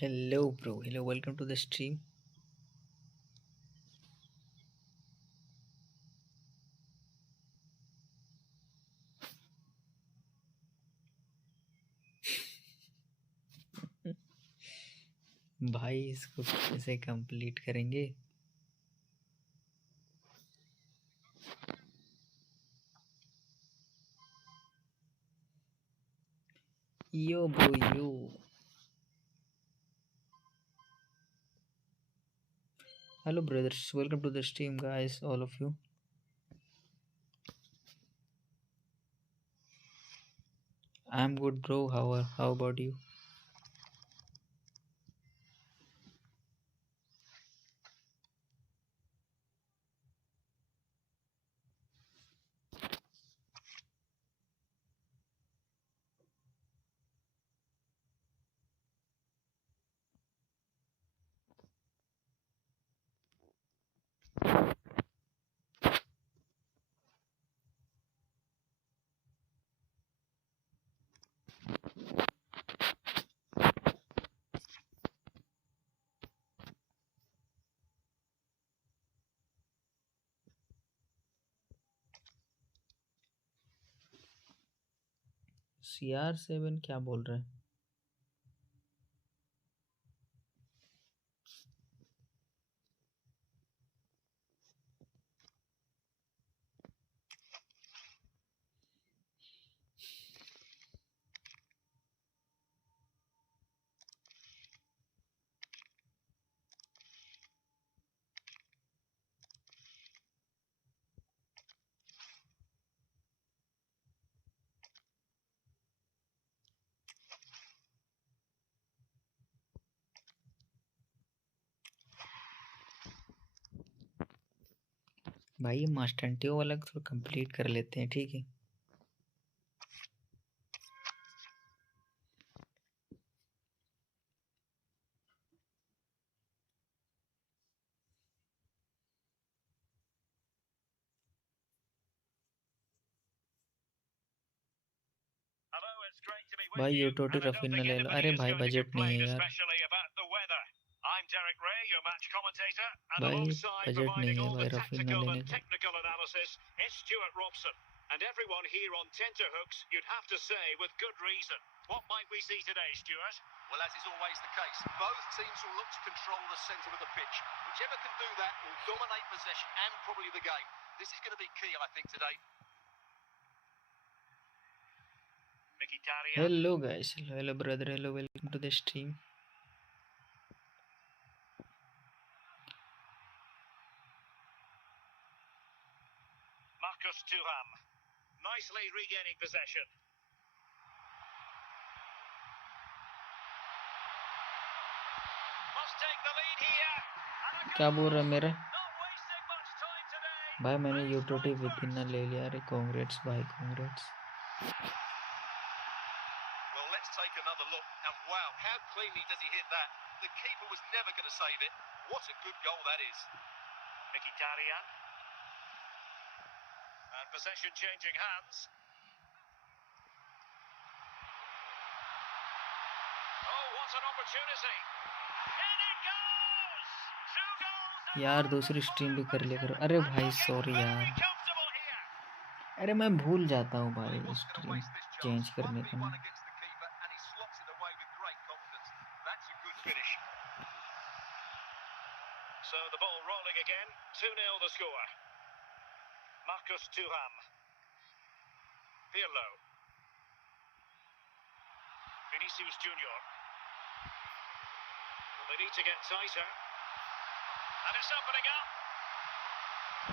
Hello, bro. Hello, welcome to the stream. भाई इसको कैसे कंप्लीट करेंगे? Yo, bro, yo. Hello, brothers. Welcome to the stream, guys. All of you. I'm good, bro. How about you? CR7 क्या बोल रहे हैं? भाई ये मास्टेंटियो वाला थोड़ा कंप्लीट कर लेते हैं, ठीक है? भाई यूटोटी रफीना ले लो। अरे भाई बजट नहीं है यार। भाई बजट नहीं है भाई रफीना लेने का। And everyone here on tenterhooks, you'd have to say with good reason. What might we see today, Stuart? Well, as is always the case, both teams will look to control the centre of the pitch. Whichever can do that will dominate possession and probably the game. This is going to be key, I think, today. Hello guys, hello brother, hello, welcome to the stream. Marcus Thuram, nicely regaining possession. Must take the lead here. क्या बोल रहा है मेरा भाई? मैंने यूटोटी विदिना ले लिया। अरे कांग्रेट्स भाई, congrats. take another look, and wow, how cleanly does he hit that? The keeper was never going to save it. What a good goal that is. Mkhitaryan. And possession changing hands. Oh, what an opportunity. In it goes! 2 goals. यार दूसरी stream भी कर लिया करो. अरे भाई sorry यार. अरे मैं भूल जाता हूँ भाई स्ट्रीम चेंज करने का. So the ball rolling again. 2-0 the score. Marcus Thuram. Pirlo. Vinicius Junior. Well, they need to get tighter. And it's opening up.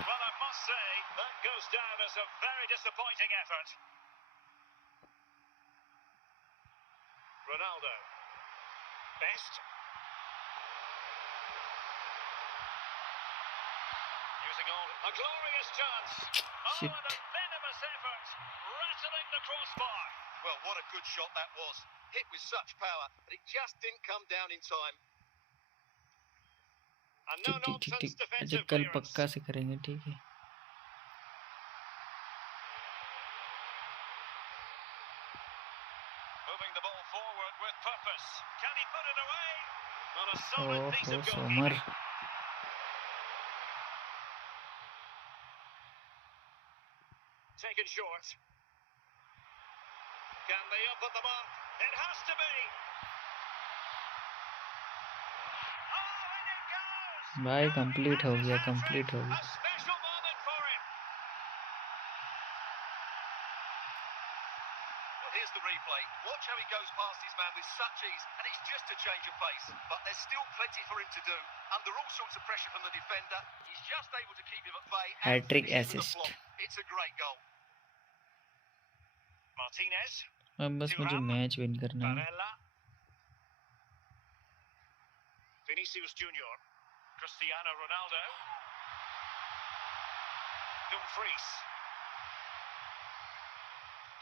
Well, I must say, that goes down as a very disappointing effort. Ronaldo. Best. Using all a glorious chance. Shit. Oh, and a venomous effort. Rattling the crossbar. Well, what a good shot that was. Hit with such power, but it just didn't come down in time. And no nonsense ठीक. defensive कल clearance. पक्का से करेंगे. ठीक है. Moving the ball forward with purpose. Can he put it away? Not a solid piece of Somer. goalkeeping. Taken short. Can they open them up? It has to be. Oh, and it goes. भाई complete हो गया. A special moment for him. Well, here's the replay. Watch how he goes past his man with such ease, and it's just a change of pace. But there's still plenty for him to do. Under all sorts of pressure from the defender, he's just able to keep him at bay. Hat-trick And finishes with a assist. flop. It's a great goal. Martinez. अब बस मुझे match win करना है. Barella. Vinicius Junior. Cristiano Ronaldo. Dumfries.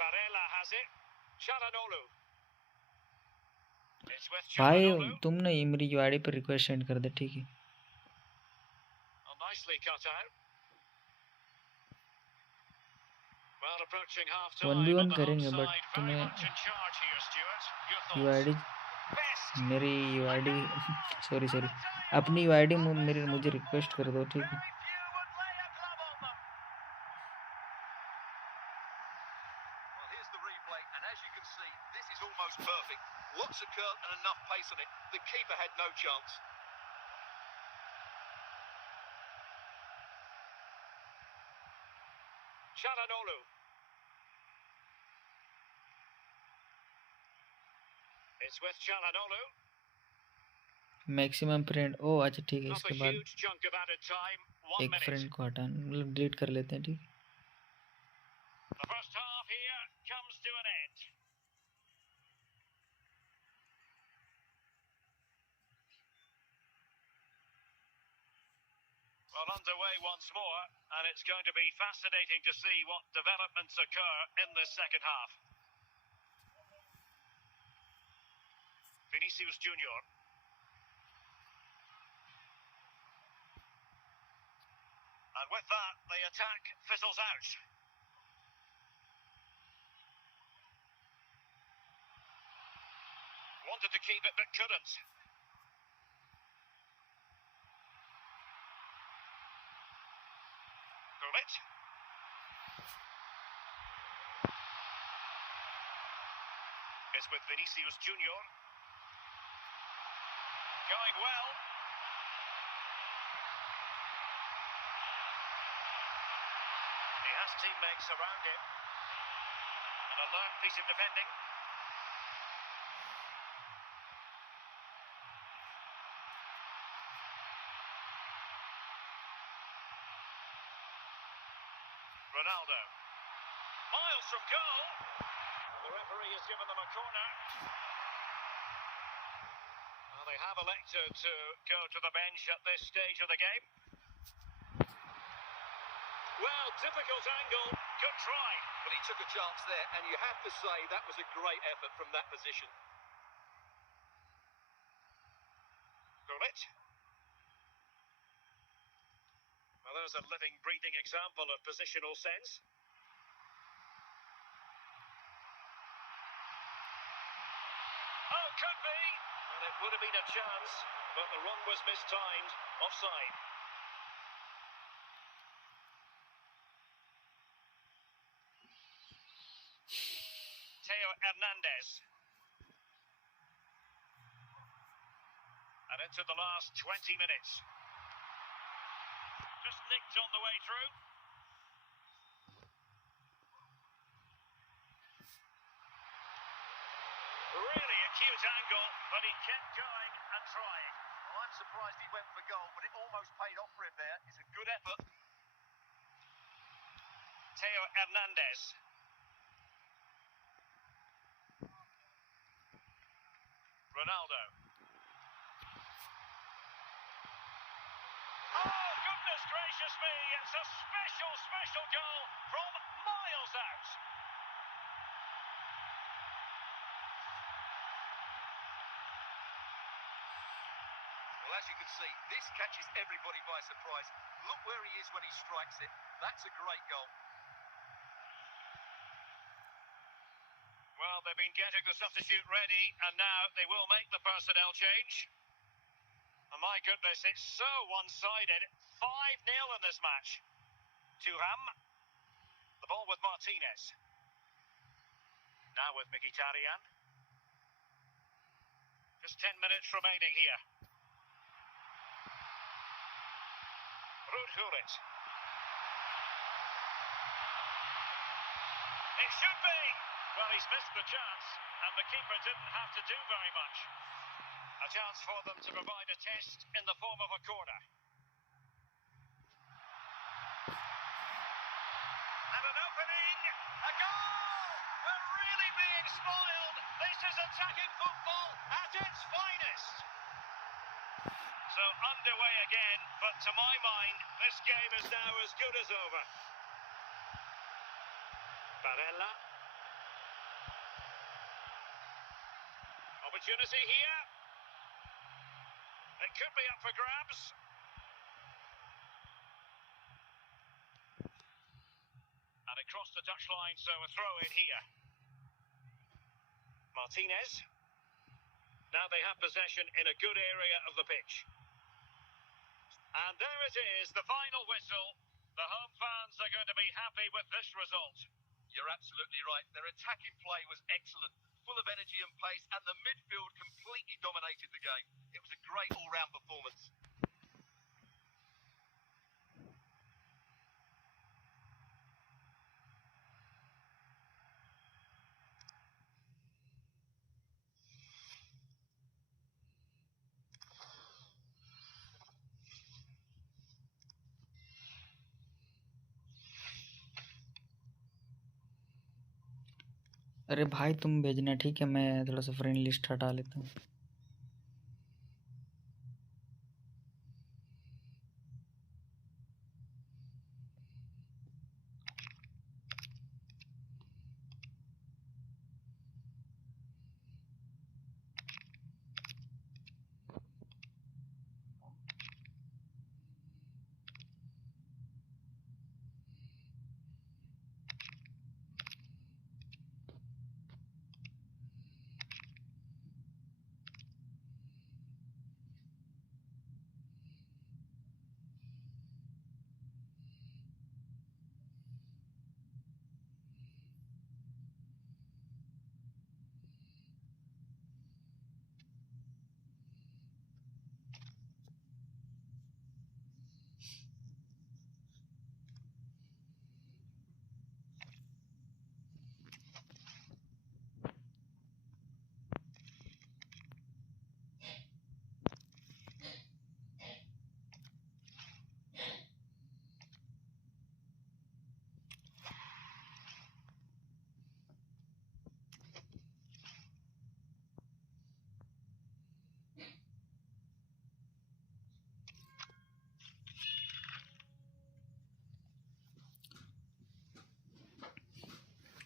Barella has it. Çalhanoğlu. It's with भाई Çalhanoğlu. तुम ना ये मेरी यूआईडी पर रिक्वेस्ट सेंड कर दे. ठीक है. Oh, nicely cut out. Well, approaching half time. 1v1 करेंगे बट तुम्हें यूआईडी मेरी यूआईडी सॉरी अपनी यूआईडी मुझे रिक्वेस्ट कर दो. ठीक है. Well, here's the replay, and as you can see, this is almost perfect. Lots of curl and enough pace on it. The keeper had no chance. Çalhanoğlu. It's with Çalhanoğlu. Maximum friend. ओ अच्छा ठीक है. Not a इसके बाद huge chunk of added time. 1 एक minute. Friend को हटाना मतलब डिलीट कर लेते हैं. ठीक है. The first half here comes to an end. Well, underway once more, and it's going to be fascinating to see what developments occur in this second half. Vinicius Junior. And with that, the attack fizzles out. Wanted to keep it, but couldn't. Gullit. Is with Vinicius Junior. Going well. He has teammates around him. An alert piece of defending. Ronaldo. Miles from goal. The referee has given them a corner. Well, they have elected to go to the bench at this stage of the game. Well, difficult angle. Good try. Well, he took a chance there, and you have to say that was a great effort from that position. Bullet. Well, there's a living, breathing example of positional sense. Oh, could be. Well, it would have been a chance, but the run was mistimed. Offside. Theo Hernandez. And into the last 20 minutes. Just nicked on the way through. Really acute angle, but he kept going and trying. Well, I'm surprised he went for goal, but it almost paid off for him there. It's a good effort. Theo Hernandez. Ronaldo. Oh, goodness gracious me, it's a special goal from miles out. Well, as you can see, this catches everybody by surprise. Look where he is when he strikes it. That's a great goal. Well, they've been getting the substitute ready, and now they will make the personnel change. And my goodness, it's so one-sided. 5-0 in this match. Thuram. The ball with Martinez. Now with Mkhitaryan. Just 10 minutes remaining here. Ruud. It should be. Well, he's missed the chance, and the keeper didn't have to do very much. A chance for them to provide a test in the form of a corner. And an opening. A goal! We're really being spoiled. This is attacking football at its finest. So underway again, but to my mind, this game is now as good as over. Barella. Opportunity here. It could be up for grabs. And across the touchline, so a throw in here. Martinez. Now they have possession in a good area of the pitch. And there it is, the final whistle. The home fans are going to be happy with this result. You're absolutely right. Their attacking play was excellent, full of energy and pace, and the midfield completely dominated the game. It was a great all-round performance. अरे भाई तुम भेजना, ठीक है? मैं थोड़ा सा friend list हटा लेता हूँ.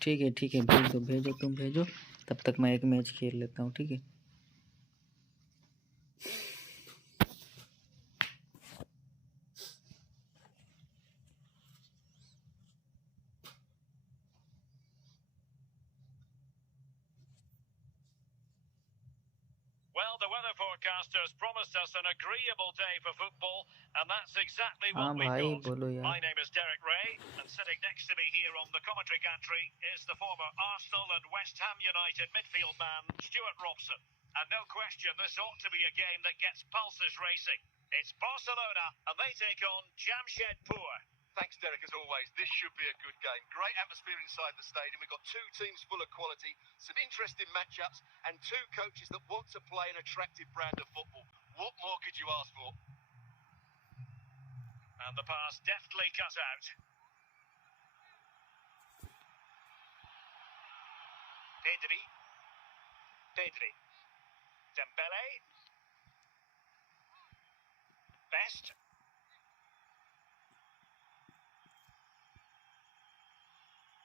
ठीक है, भेजो तुम भेजो, तब तक मैं एक मैच खेल लेता हूँ, ठीक है। Well, the weather forecasters promised us an agreeable day for football, and that's exactly हाँ what we've भाई got. बोलो My यार। name is Derek Ray, and sitting next to me here on the commentary gantry is the former Arsenal and West Ham United midfield man, Stuart Robson. And no question, this ought to be a game that gets pulses racing. It's Barcelona, and they take on Jamshedpur. Thanks, Derek, as always. This should be a good game. Great atmosphere inside the stadium. We've got two teams full of quality, some interesting matchups, and two coaches that want to play an attractive brand of football. What more could you ask for? And the pass deftly cut out. Pedri. Dembele. Best.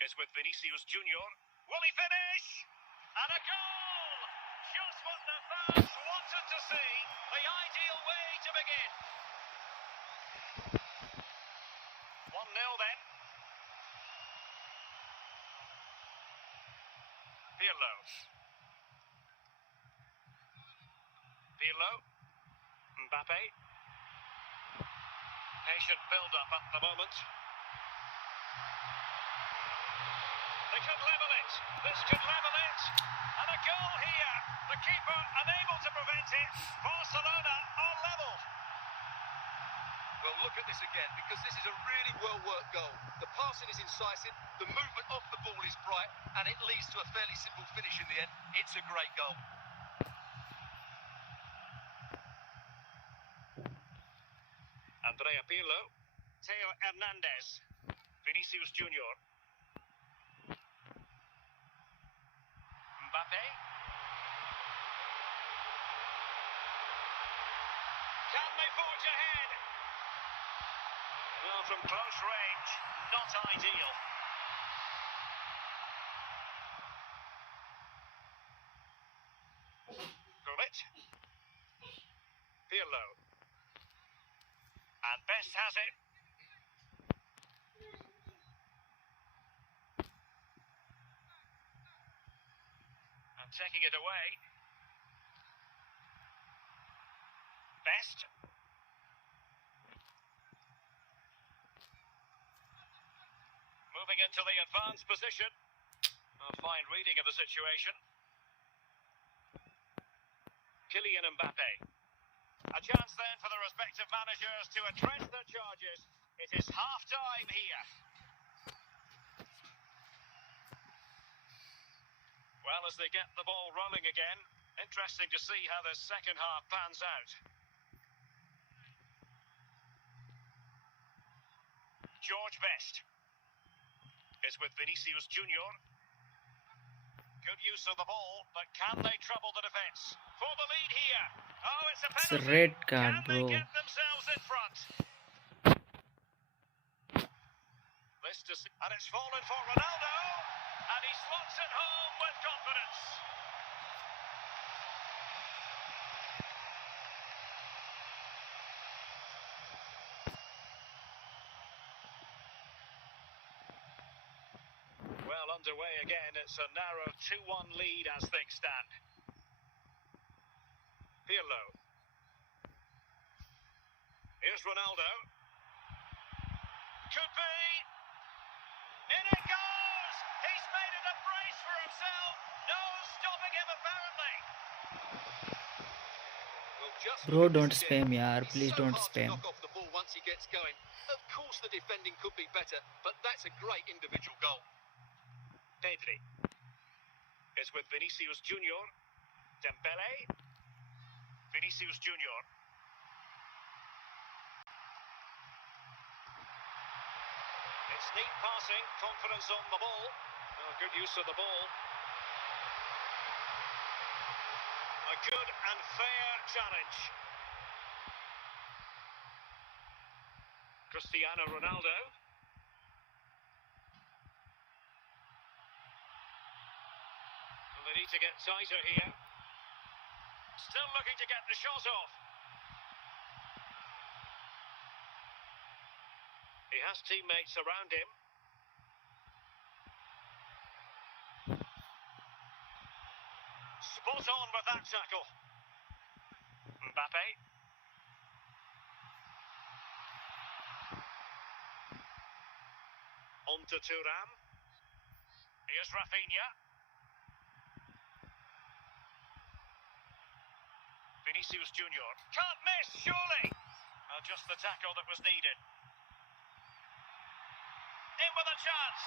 Is with Vinicius Junior. Will he finish? And a goal! Just what the fans wanted to see. The ideal way to begin. 1-0 then. Pirlo. Mbappe. Patient build-up at the moment. They could level it. This could level it. And a goal here. The keeper unable to prevent it. Barcelona are level. Well, look at this again, because this is a really well-worked goal. The passing is incisive, the movement off the ball is bright, and it leads to a fairly simple finish in the end. It's a great goal. Andrea Pirlo. Theo Hernandez. Vinicius Junior. Mbappe. Can they forge ahead? Well, from close range, not ideal. Gullit. Pirlo. And Best has it. And taking it away. Best. Moving into the advanced position. A fine reading of the situation. Kylian Mbappe. A chance then for the respective managers to address their charges. It is half-time here. Well, as they get the ball rolling again, interesting to see how the second half pans out. George Best is with Vinicius Junior. Good use of the ball, but can they trouble the defence? For the lead here. Oh, it's a penalty. It's a red card, can they bro. get themselves in front? And it's fallen for Ronaldo, and he slots it home with confidence. Well, underway again. It's a narrow 2-1 lead as things stand. Pirlo. Here's Ronaldo. Could be. In it goes! He's made it a brace for himself. No stopping him, apparently. Well, just Bro, look at don't this again. spam yaar, It's please so don't hard to spam. knock off the ball once he gets going. Of course the defending could be better, but that's a great individual goal. Pedri is with Vinicius Junior. Dembele. Vinicius Junior. It's neat passing, confidence on the ball. Oh, good use of the ball. A good and fair challenge. Cristiano Ronaldo. They need to get tighter here. Still looking to get the shot off. He has teammates around him. Spot on with that tackle. Mbappe. On to Thuram. Here's Rafinha. Vinicius Junior. Can't miss, surely! Well, just the tackle that was needed. In with a chance.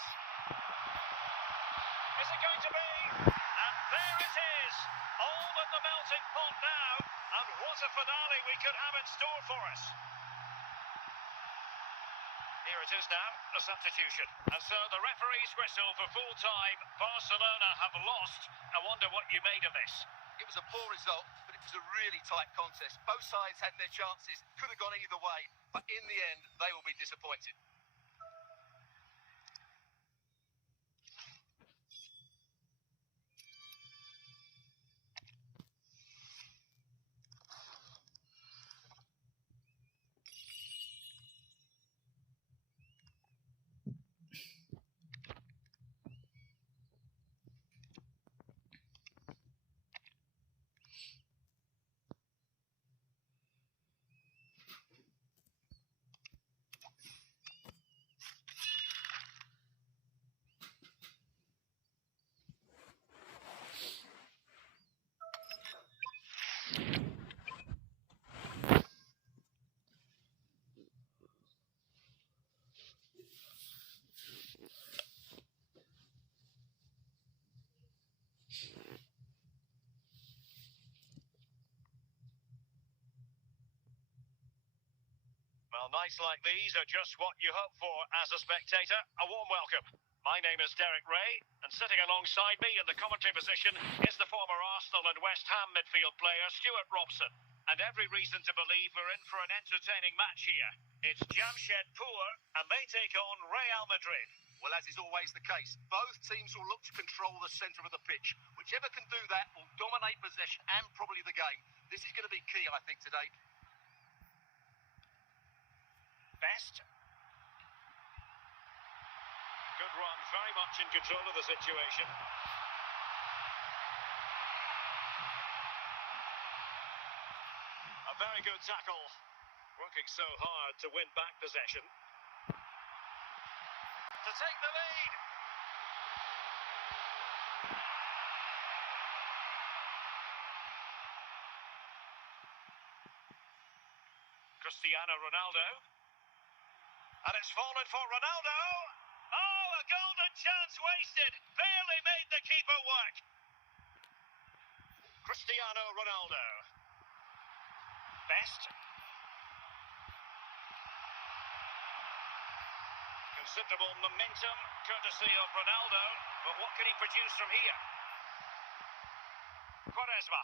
Is it going to be? And there it is. All in the melting pot now. And what a finale we could have in store for us. Here it is now, a substitution. And so the referee's whistle for full time. Barcelona have lost. I wonder what you made of this. It was a poor result, but it was a really tight contest. Both sides had their chances, could have gone either way, but in the end, they will be disappointed. Well, nights like these are just what you hope for as a spectator. A warm welcome. My name is Derek Ray, and sitting alongside me in the commentary position is the former Arsenal and West Ham midfield player Stuart Robson. And every reason to believe we're in for an entertaining match here. It's Jamshedpur, and they take on Real Madrid. Well, as is always the case, both teams will look to control the centre of the pitch. Whichever can do that will dominate possession and probably the game. This is going to be key, I think, today. Best. Good run, very much in control of the situation. A very good tackle. Working so hard to win back possession. To take the lead. Cristiano Ronaldo. And it's fallen for Ronaldo. Oh, a golden chance wasted. Barely made the keeper work. Cristiano Ronaldo. Best. Considerable momentum, courtesy of Ronaldo. But what can he produce from here? Quaresma.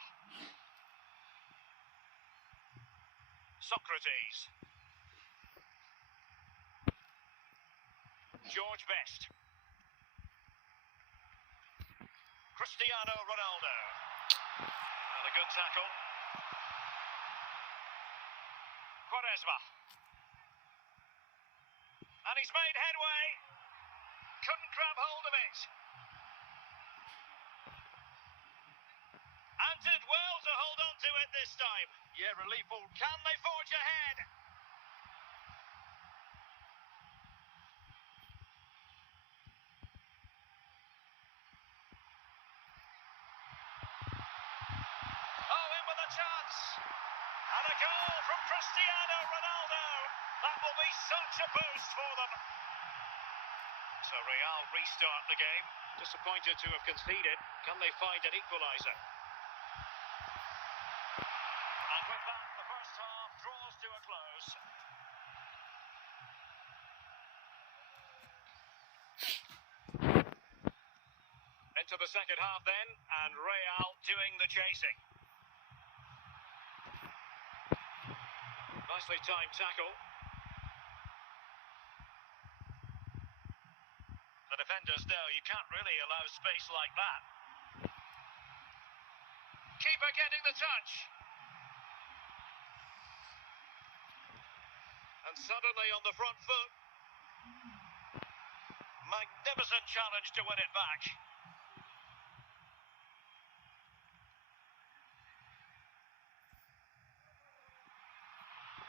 Socrates. George Best. Cristiano Ronaldo. And a good tackle. Quaresma. And he's made headway. Couldn't grab hold of it. And did well to hold on to it this time. Yeah, relief ball. Can they forge ahead? Chance. And a goal from Cristiano Ronaldo. That will be such a boost for them. So Real restart the game. Disappointed to have conceded. Can they find an equaliser? And with that, the first half draws to a close. Into the second half then, and Real doing the chasing. Nicely timed tackle. The defenders know you can't really allow space like that. keeper getting the touch. And suddenly on the front foot. Magnificent challenge to win it back.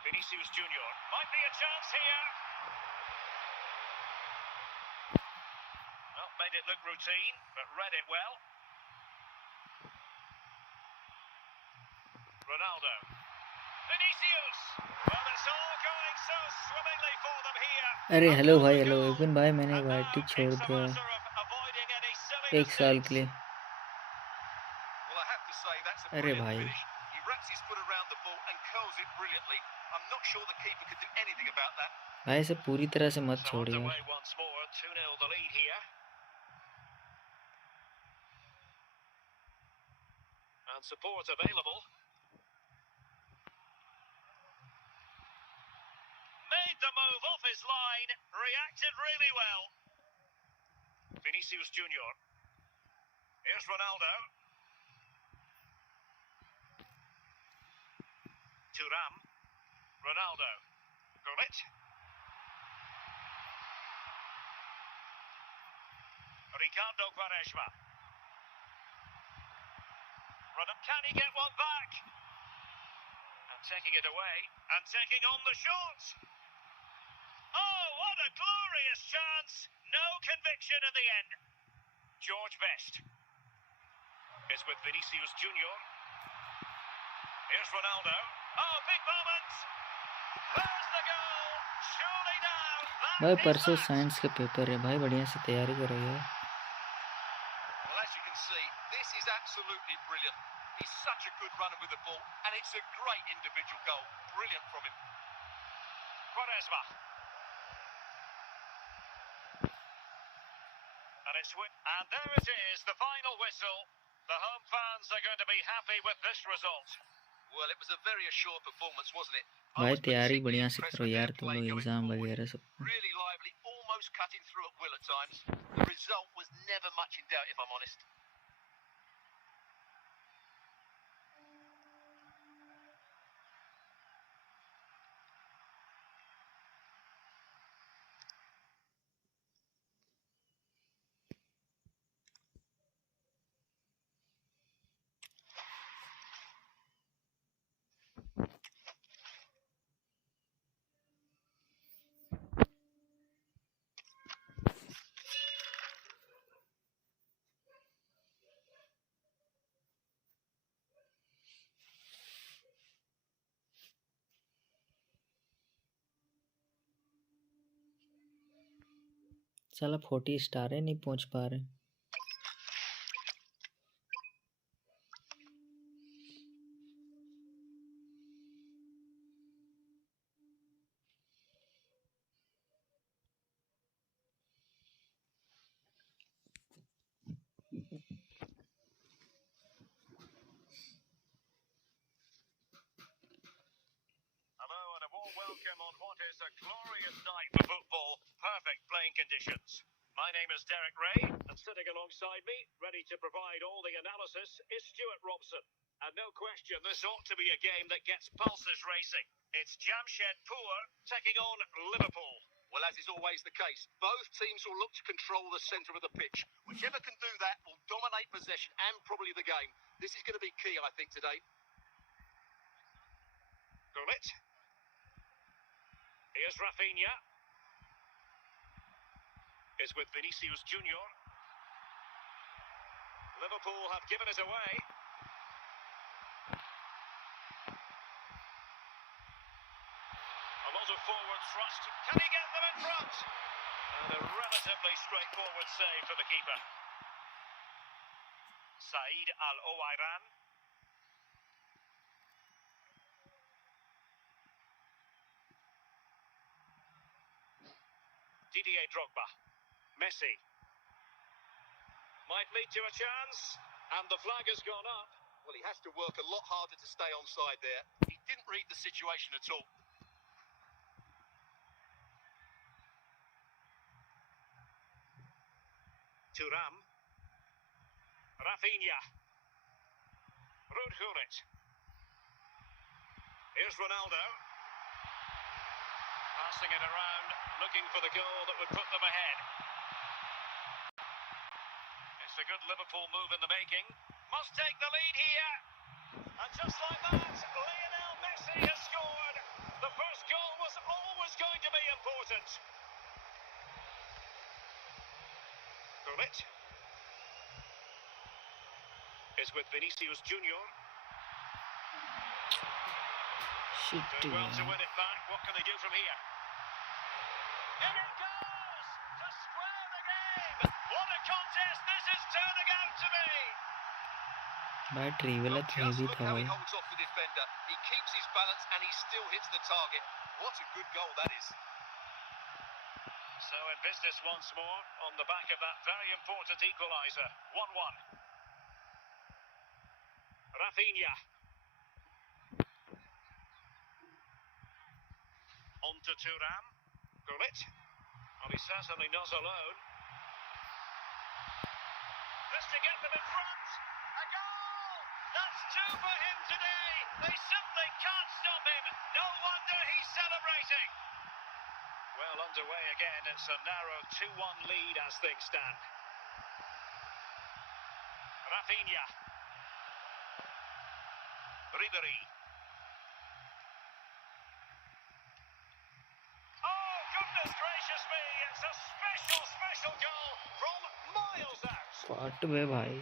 Vinicius Junior. Might be a chance here. Well, made it look routine, but read it well. Ronaldo. Vinicius. Well, it's all going so swimmingly for them here. अरे A hello भाई, good hello goal. Vipin भाई, मैंने And YT now छोड़ it's a दिया matter of avoiding any silly एक साल mistakes. के लिए. Well, I have to say that's a अरे brilliant भाई finish. He wraps his foot around the ball and curls it brilliantly. I'm not sure the keeper could do anything about that. भाई इसे पूरी तरह से मत So छोड़ यार. underway once more, 2-0 the lead here. And support available. Made the move off his line, reacted really well. Vinicius Junior. Here's Ronaldo. Thuram. Ronaldo. Gullit. Ricardo Quaresma. Can he get one back? And taking it away. And taking on the shot. Oh, what a glorious chance. No conviction in the end. George Best is with Vinicius Junior. Here's Ronaldo. Oh, big moment. There's the goal. Surely now. भाई That is परसों that. Science के paper है भाई, बढ़िया से तैयारी करो यार. Well, as you can see, this is absolutely brilliant. He's such a good runner with the ball, and it's a great individual goal. Brilliant from him. Quaresma. And there it is, the final whistle. The home fans are going to be happy with this result. Well, it was a very assured performance, wasn't it? I भाई was तैयारी particularly बढ़िया से impressed करो with यार, their तुम play लोग going exam forward. वगैरह सब. Really lively, almost cutting through at will at times. The result was never much in doubt, if I'm honest. साला 40 स्टार है, नहीं पहुंच पा रहे. Hello and a warm welcome on what is a glorious night for football. Perfect playing conditions. My name is Derek Ray, and sitting alongside me, ready to provide all the analysis, is Stuart Robson. And no question, this ought to be a game that gets pulses racing. It's Jamshedpur taking on Liverpool. Well, as is always the case, both teams will look to control the centre of the pitch. Whichever can do that will dominate possession and probably the game. This is going to be key, I think, today. Gullit. Here's Rafinha. Is with Vinicius Junior. Liverpool have given it away. A lot of forward thrust. Can he get them in front? And a relatively straightforward save for the keeper. Said Al-Owairan. Didier Drogba. Messi. Might lead to a chance. And the flag has gone up. Well, he has to work a lot harder to stay onside there. He didn't read the situation at all. Thuram. Rafinha. H2H. Here's Ronaldo. Passing it around, looking for the goal that would put them ahead. It's a good Liverpool move in the making. Must take the lead here. And just like that, Lionel Messi has scored. The first goal was always going to be important. Gullit is with Vinicius Junior. Shit, Doing well to win it back. What can they do from here? In it goes to square the game. What a contest this is turning out to be. भाई ट्रिविल heavy था भाई. Holds off the defender. He keeps his balance and he still hits the target. What a good goal that is. So in business once more on the back of that very important equaliser. 1-1. Rafinha. On to Thuram. Gullit. Well, he's certainly not alone. Just to get them in front. A goal! That's two for him today. They simply can't stop him. No wonder he's celebrating. Well underway again. It's a narrow 2-1 lead as things stand. Rafinha. Ribery. Oh, goodness gracious me. It's a special goal from miles out. फाट में भाई.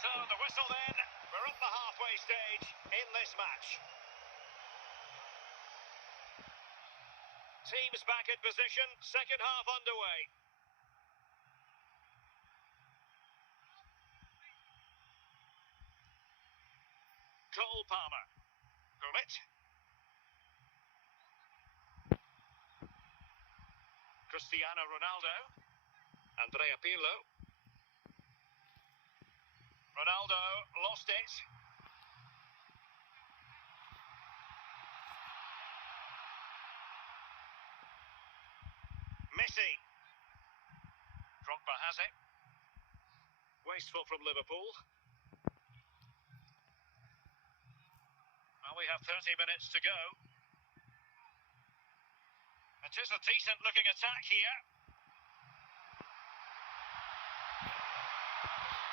So the whistle then. We're at the halfway stage in this match. Teams back in position. Second half underway. Cole Palmer. Gullit. Cristiano Ronaldo. Andrea Pirlo. Ronaldo lost it. Messi. Drogba has it. Wasteful from Liverpool. Well, we have 30 minutes to go. It is a decent looking attack here.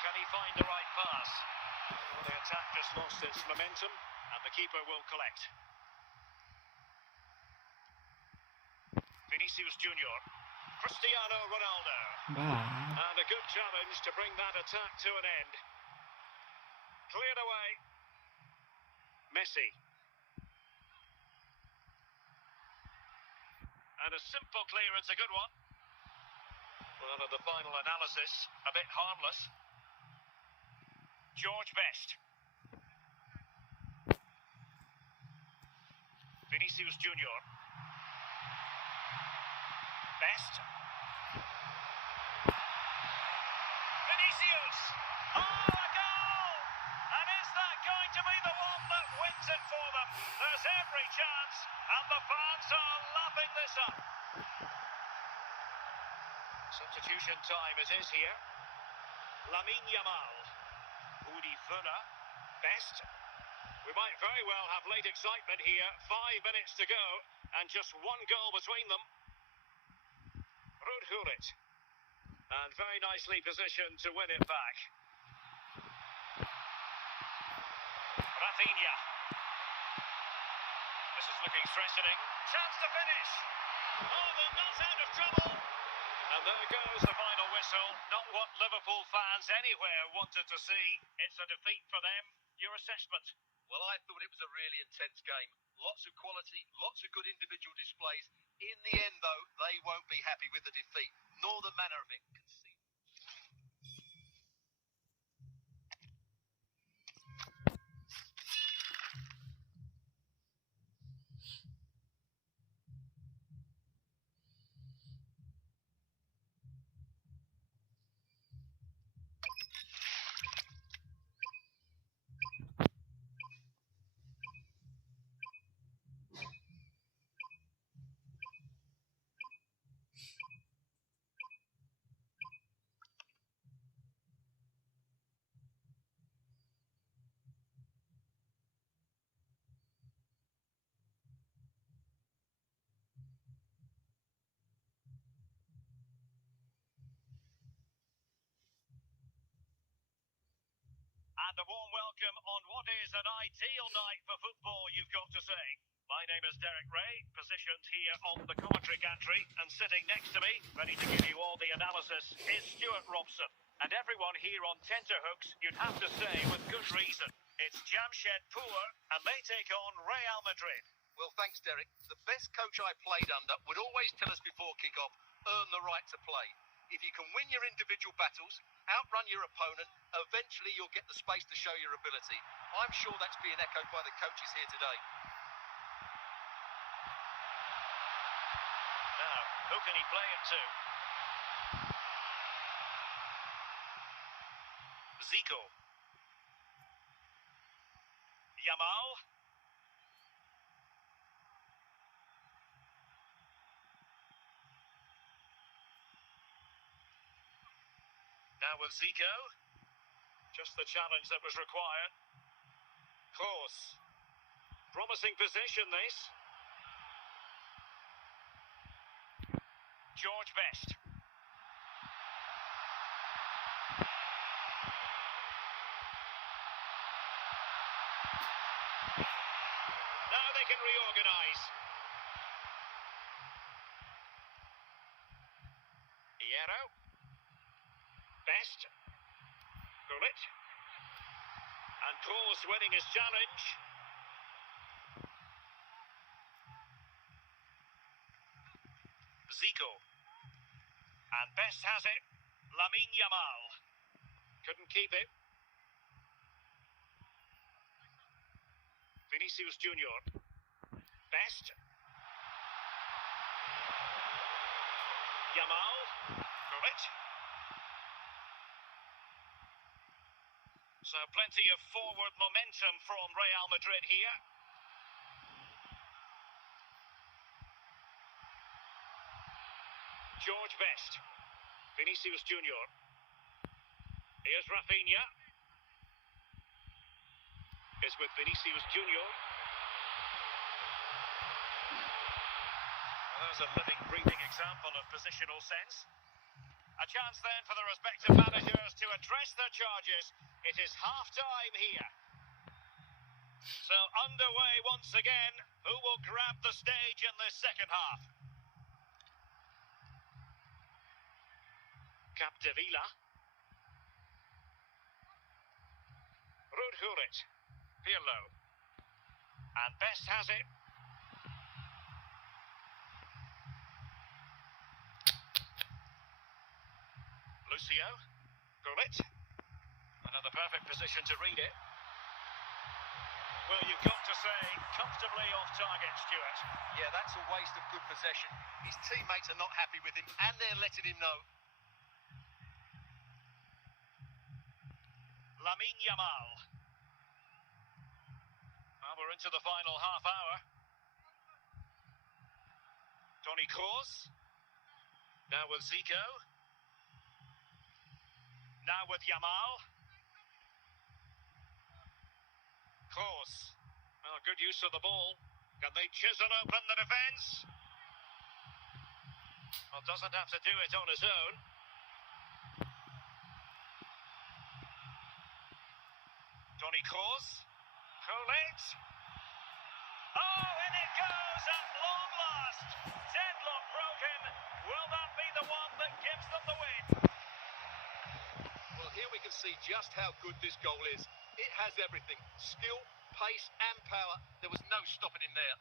Can he find the right pass? Well, the attack just lost its momentum and the keeper will collect. Vinicius Junior. Cristiano Ronaldo. Bah. And a good challenge to bring that attack to an end. Cleared away. Messi. And a simple clearance, a good one. Well, at the final analysis, a bit harmless. George Best. Vinicius Junior. Best. Vinicius! Oh, a goal! And is that going to be the one that wins it for them? There's every chance, and the fans are lapping this up. Substitution time it is here. Lamine Yamal. Udi Funa. Best. We might very well have late excitement here. 5 minutes to go, and just one goal between them. H2H. And very nicely positioned to win it back. Rafinha. This is looking threatening. Chance to finish. Oh, they're not out of trouble. And there goes the final whistle. Not what Liverpool fans anywhere wanted to see. It's a defeat for them. Your assessment? Well, I thought it was a really intense game. Lots of quality, lots of good individual displays. In the end, though, they won't be happy with the defeat, nor the manner of it. And a warm welcome on what is an ideal night for football, you've got to say. My name is Derek Ray, positioned here on the commentary gantry, and sitting next to me, ready to give you all the analysis, is Stuart Robson. And everyone here on tenterhooks, you'd have to say with good reason. It's Jamshedpur, and they take on Real Madrid. Well, thanks, Derek. The best coach I played under would always tell us before kick-off, earn the right to play. If you can win your individual battles, outrun your opponent, eventually you'll get the space to show your ability. I'm sure that's being echoed by the coaches here today. Now, who can he play it to? Zico. Yamal. Now with Zico. Just the challenge that was required. Kroos. Promising position, this. George Best. Now they can reorganise. Hierro. Best. Gullit. And Kroos winning his challenge. Zico. And Best has it. Lamine Yamal. Couldn't keep it. Vinicius Junior. Best. Yamal. Gullit. So plenty of forward momentum from Real Madrid here. George Best. Vinicius Junior. Here's Rafinha. Is with Vinicius Junior. Well, there's a living, breathing example of positional sense. A chance then for the respective managers to address their charges. It is half-time here. So underway once again. Who will grab the stage in this second half? Capdevila. Rudhurit. Pirlo. And Best has it. Lucio. Gullit. Another perfect position to read it. Well, you've got to say, comfortably off target, Stuart. Yeah, that's a waste of good possession. His teammates are not happy with him, and they're letting him know. Lamine Yamal. Well, we're into the final half hour. Toni Kroos. Now with Zico. Now with Yamal. Kroos. Well, good use of the ball. Can they chisel open the defence? Well, doesn't have to do it on his own. Toni Kroos. Gullit. Oh, and it goes at long last. Deadlock broken. Will that be the one that gives them the win? Well, here we can see just how good this goal is. It has everything. Skill, pace and power. There was no stopping him there.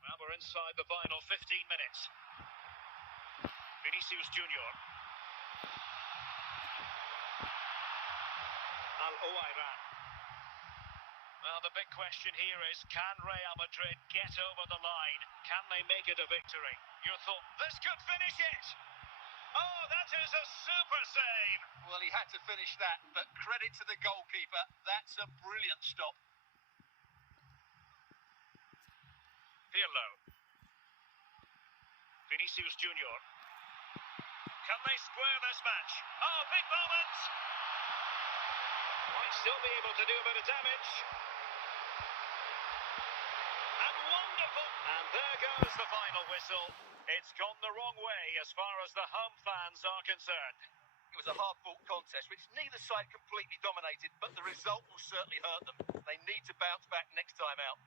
Well, we're inside the final 15 minutes. Vinicius Junior. Al-Ouairan. Well, the big question here is, can Real Madrid get over the line? Can they make it a victory? Your thought, this could finish it! Oh, that is a super save! Well, he had to finish that, but credit to the goalkeeper. That's a brilliant stop. Pirlo. Vinicius Junior. Can they square this match? Oh, big moment! Might still be able to do a bit of damage. And wonderful! And there goes the final whistle. It's gone the wrong way as far as the home fans are concerned. It was a hard-fought contest, which neither side completely dominated, but the result will certainly hurt them. They need to bounce back next time out.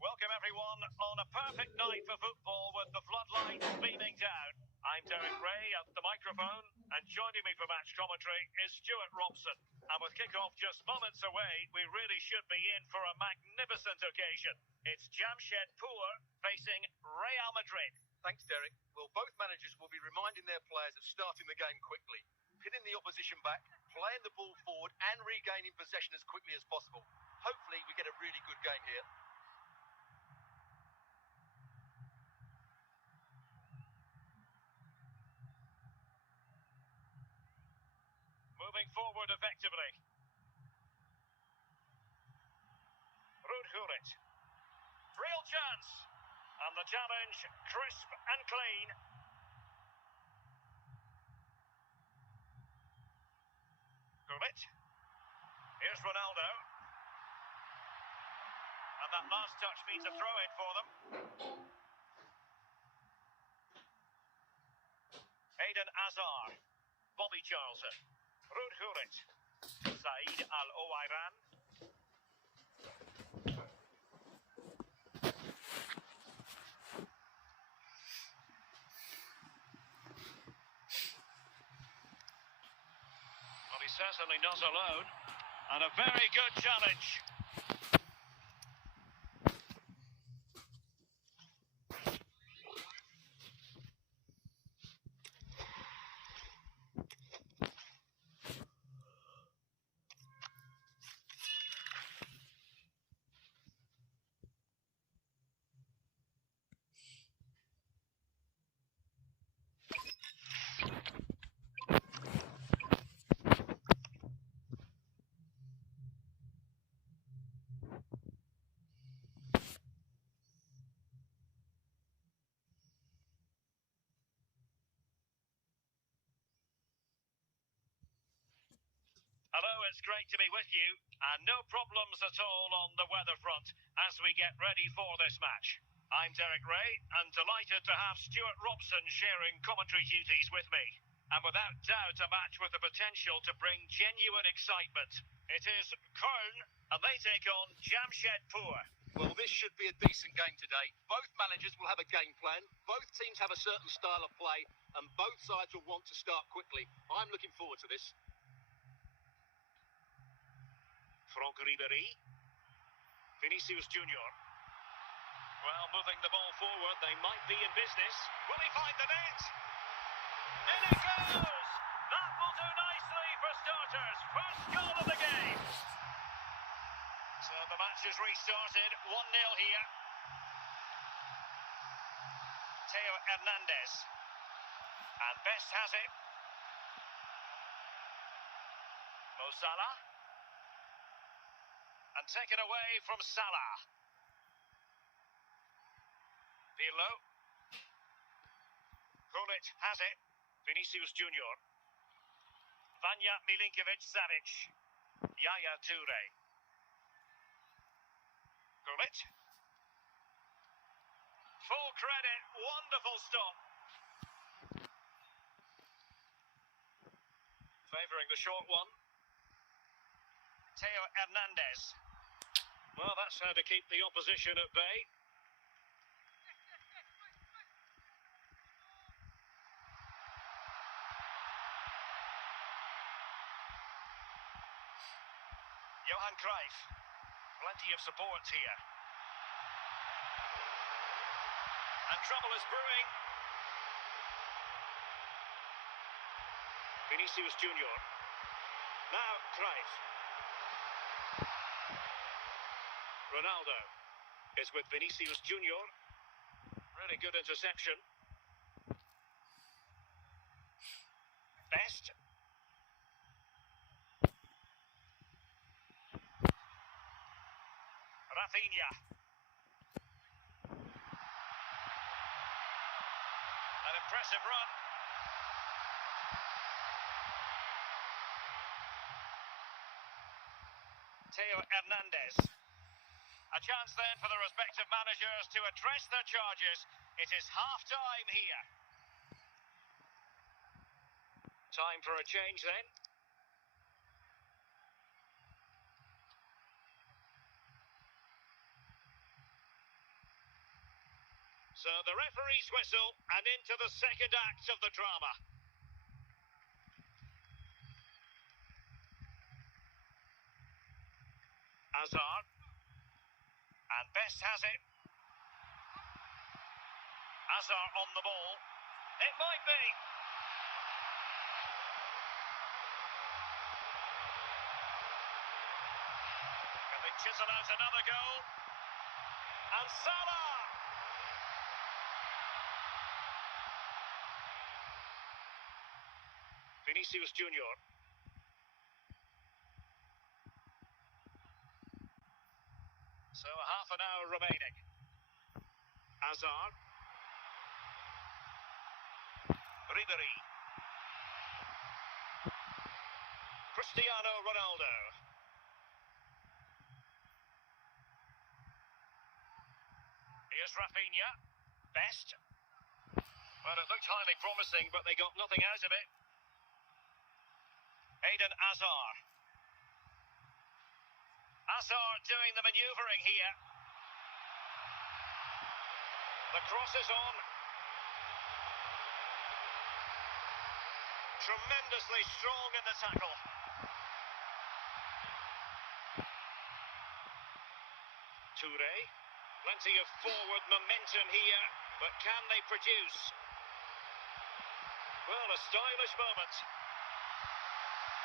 Welcome everyone on a perfect night for football with the floodlights beaming down. I'm Derek Ray at the microphone, and joining me for match commentary is Stuart Robson. And with kick-off just moments away, we really should be in for a magnificent occasion. It's Jamshedpur facing Real Madrid. Thanks, Derek. Well, both managers will be reminding their players of starting the game quickly, pinning the opposition back, playing the ball forward and regaining possession as quickly as possible. Hopefully we get a really good game here. Moving forward effectively. Rudhurit. Real chance. And the challenge, crisp and clean. Gullit. Here's Ronaldo. And that last touch means a throw-in for them. Eden Hazard. Bobby Charlton. Rudhurit. Said Al-Owairan. Well, he's certainly not alone. And a very good challenge. Hello, it's great to be with you, and no problems at all on the weather front as we get ready for this match. I'm Derek Ray, and delighted to have Stuart Robson sharing commentary duties with me. And without doubt, a match with the potential to bring genuine excitement. It is Köln, and they take on Jamshedpur. Well, this should be a decent game today. Both managers will have a game plan. Both teams have a certain style of play, and both sides will want to start quickly. I'm looking forward to this. Franck Ribéry. Vinicius Junior. Well, moving the ball forward, they might be in business. Will he find the net? In it goes! That will do nicely for starters. First goal of the game. So the match has restarted. 1-0 here. Theo Hernandez. And Best has it. Mo Salah. And taken away from Salah. Pirlo. Gullit has it. Vinicius Junior. Vanja Milinkovic-Savic. Yaya Toure. Gullit. Full credit. Wonderful stop. Favouring the short one. Theo Hernandez. Well, that's how to keep the opposition at bay. Johan Cruyff. Plenty of support here. And trouble is brewing. Vinicius Junior. Now Cruyff. Ronaldo is with Vinicius Junior. Really good interception. Best. Rafinha. An impressive run. Theo Hernandez. A chance then for the respective managers to address their charges. It is half-time here. Time for a change then. So the referee's whistle and into the second act of the drama. Hazard. And Best has it. Hazard on the ball. It might be. Can they chisel out another goal? And Salah! Vinicius Junior. So half an hour remaining. Hazard. Ribery. Cristiano Ronaldo. Here's Rafinha. Best. Well, it looked highly promising, but they got nothing out of it. Eden Hazard. Hazard doing the manoeuvring here. The cross is on. Tremendously strong in the tackle. Toure. Plenty of forward momentum here, but can they produce? Well, a stylish moment.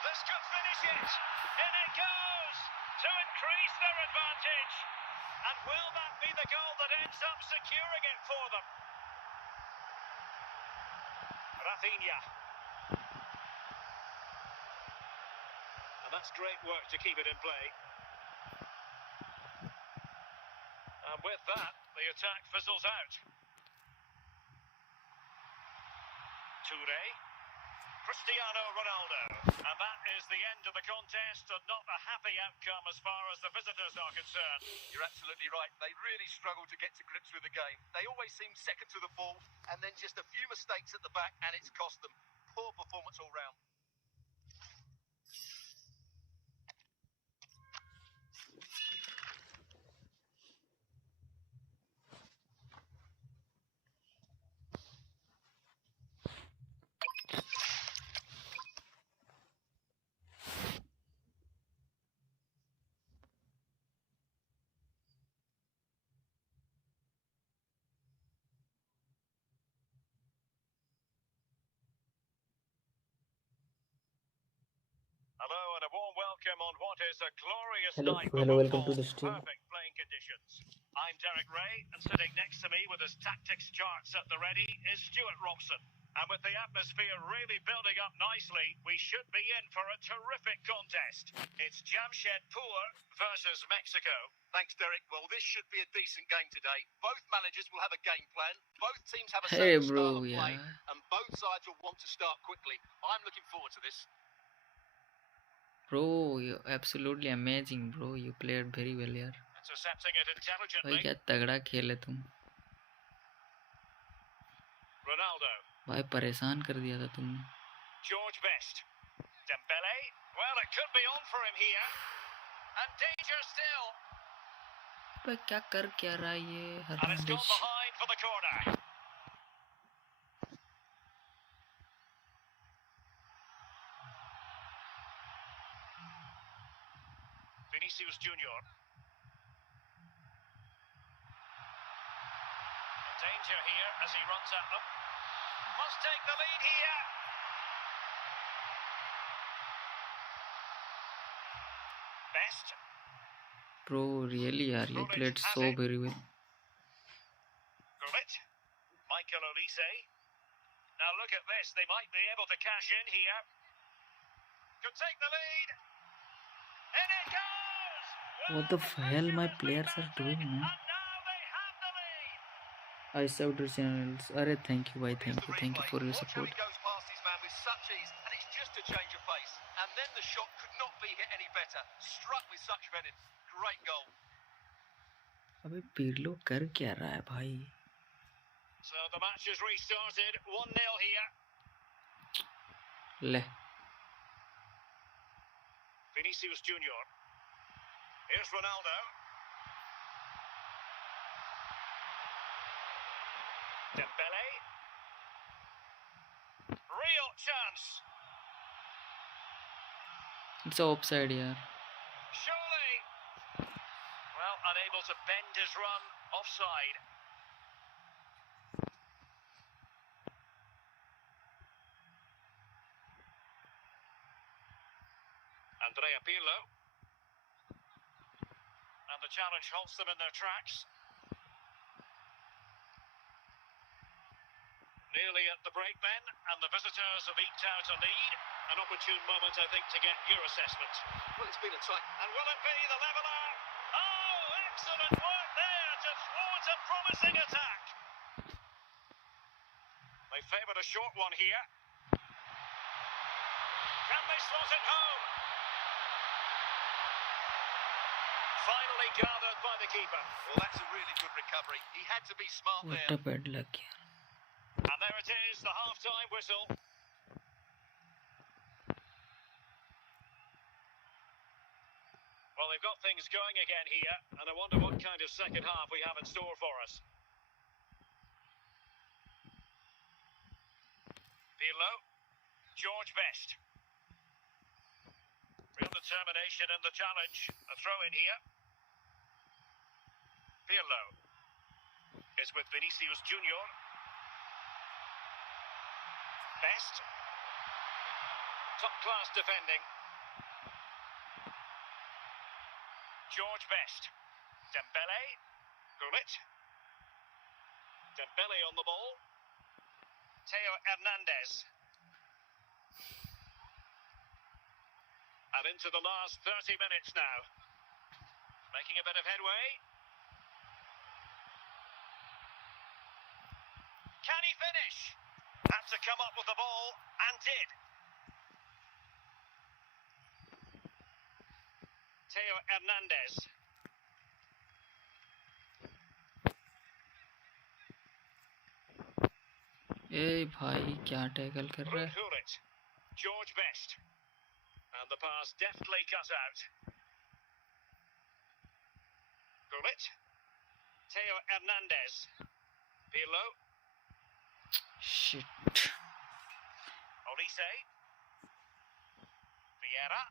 This could finish it. In it goes to increase their advantage. And will that be the goal that ends up securing it for them? Rafinha. And that's great work to keep it in play. And with that, the attack fizzles out. Toure. Cristiano Ronaldo. And that is the end of the contest, and not a happy outcome as far as the visitors are concerned. You're absolutely right. They really struggle to get to grips with the game. They always seem second to the ball, and then just a few mistakes at the back, and it's cost them. Poor performance all round. Hello and a warm welcome on what is a glorious Hello, night for hello, welcome football. to the stream. Perfect playing conditions. I'm Derek Ray, and sitting next to me with his tactics charts at the ready is Stuart Robson. And with the atmosphere really building up nicely, we should be in for a terrific contest. It's Jamshedpur versus Mexico. Thanks, Derek. Well, this should be a decent game today. Both managers will have a game plan. Both teams have a Hey certain style bro, of play, yeah. and both sides will want to start quickly. I'm looking forward to this. Bro, you're absolutely amazing, bro. You played very well here. Intercepting it भाई intelligently. क्या तगड़ा खेल है तुम. Ronaldo. भाई परेशान कर दिया था तुमने. George Best. Dembele. Well, it could be on for him here. And danger still. भाई क्या कर क्या रहा है ये And it's gone Hernandez. behind for the corner. Vinicius Junior. Danger here as he runs at them. Must take the lead here. Best. Bro, really yaar, you played so very well. Gullit. Michael Olise. Now look at this, they might be able to cash in here. Could take the lead. In it goes! What the hell my players are doing, man? And now they have the lead. I subbed your channels. Arey, thank you, bhai. Thank you for your Watch how support. he goes past his man with such ease, and it's just a change of pace. And then the shot could not be hit any better. Struck with such venom. Great goal. अबे Pirlo कर क्या रहा है भाई? So the match has restarted. 1-0 here. ले. Vinicius Junior. Here's Ronaldo. Dembele. Real chance. It's offside यार. Surely. Well, unable to bend his run. Offside. Andrea Pirlo. And the challenge halts them in their tracks. Nearly at the break then, and the visitors have eked out a lead. An opportune moment, I think, to get your assessment. Well, it's been a tight... And will it be the leveller? Oh, excellent work there to thwart a promising attack. They favoured a short one here. Can they slot it home? Finally gathered by the keeper. Well, that's a really good recovery. He had to be smart What there. a bad luck यार. And there it is, the half-time whistle. Well, they've got things going again here, and I wonder what kind of second half we have in store for us. Pirlo, George Best. Real determination in the challenge. A throw in here. Pirlo is with Vinicius Junior. Best. Top-class defending. George Best. Dembele. Gullit. Dembele on the ball. Theo Hernandez. And into the last 30 minutes now. Making a bit of headway. Can he finish? Had to come up with the ball, and did. Theo Hernandez. ए भाई क्या tackle कर रहा है? Gullit. George Best. And the pass deftly cut out. Gullit. Theo Hernandez. Pirlo. Shit. Olise. Vieira.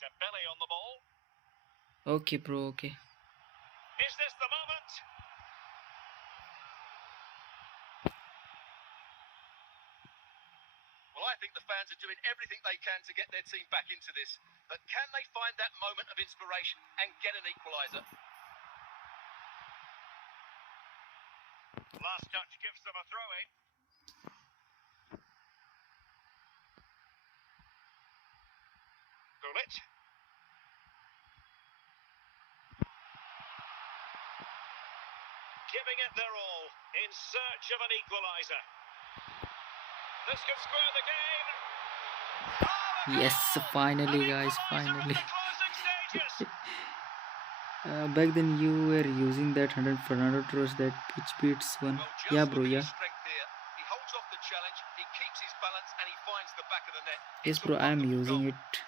Dembele on the ball. Okay bro, okay. Is this the moment? Well, I think the fans are doing everything they can to get their team back into this. But can they find that moment of inspiration and get an equaliser? Last touch gives them a throw-in. Gullit. Giving it their all in search of an equaliser. This could square the game. Yes, finally guys, finally. The closing stages. Back then you were using that Fernando Torres, that pitch beats one. Well, just Yeah look bro, at yeah. his strength here. He holds off the challenge, he keeps his balance, and he finds the back of the net. Yes It's a bro, I am wonderful using goal. it.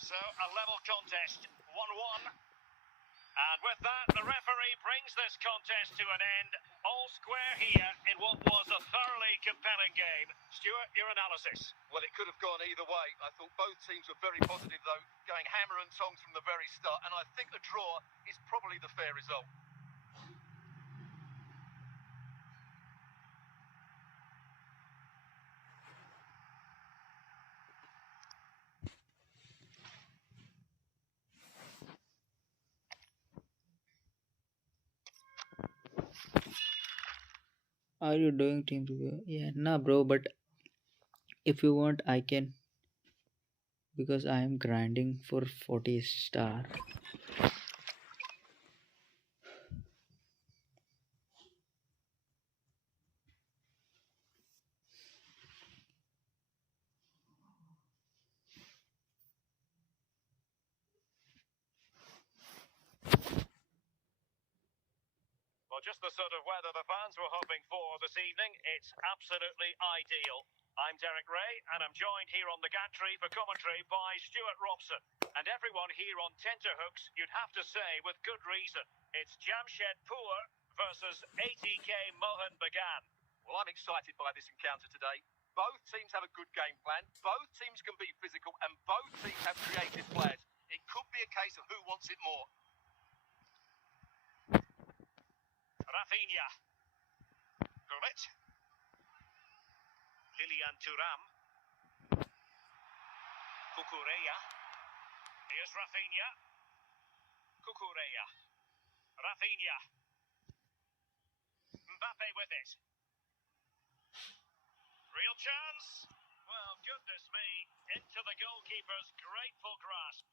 So, a level contest, 1-1. And with that, the referee brings this contest to an end. All square here in what was a thoroughly compelling game. Stuart, your analysis? Well, it could have gone either way. I thought both teams were very positive, though, going hammer and tongs from the very start. And I think the draw is probably the fair result. Are you doing team review? Yeah, nah, bro. But if you want, I can because I am grinding for 40 star. Well, just the sort of weather the fans were hoping for this evening. It's absolutely ideal. I'm Derek Ray, and I'm joined here on the gantry for commentary by Stuart Robson. And everyone here on tenterhooks, you'd have to say with good reason. It's Jamshedpur versus ATK Mohun Bagan. Well, I'm excited by this encounter today. Both teams have a good game plan, both teams can be physical, and both teams have creative players. It could be a case of who wants it more. Rafinha. Gullit. Lilian Thuram. Kukureya. Here's Rafinha. Kukureya. Rafinha. Mbappe with it. Real chance. Well, goodness me. Into the goalkeeper's grateful grasp.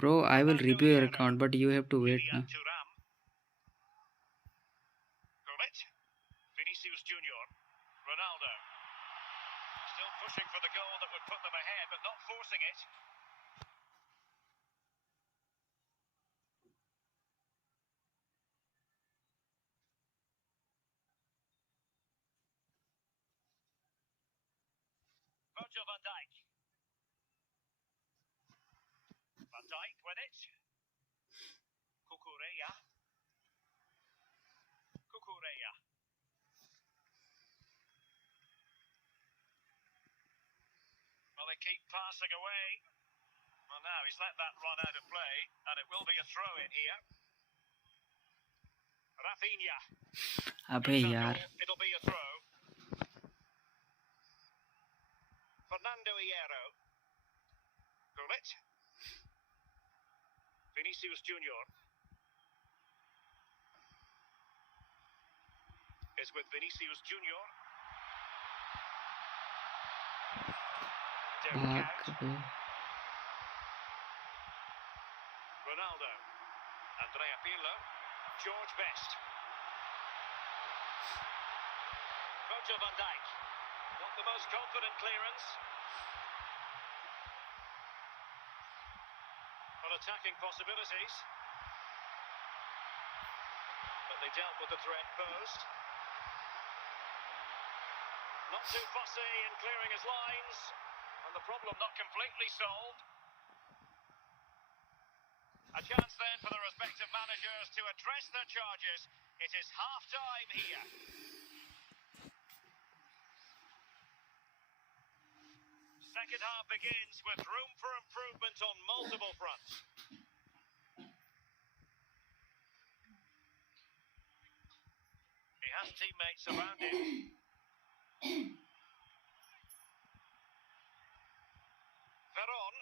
Bro, I will review your account, but you have to wait now. Thuram. Gullit. Vinicius Junior. Ronaldo. Still pushing for the goal that would put them ahead, but not forcing it. Virgil van Dijk. Van Dijk with it. Kukureya. Kukureya. Well, they keep passing away. Well, now he's let that run out of play, and it will be a throw in here. Rafinha. Abhe yaar. It'll be a throw. Fernando Hierro. Gullit. Vinicius Junior. Is with Vinicius Junior. Ronaldo. Andrea Pirlo. George Best. Virgil van Dijk. Not the most confident clearance. But attacking possibilities. But they dealt with the threat posed. Not too fussy in clearing his lines. And the problem not completely solved. A chance then for the respective managers to address their charges. It is half-time here. Second half begins with room for improvement on multiple fronts. He has teammates around him. Veron.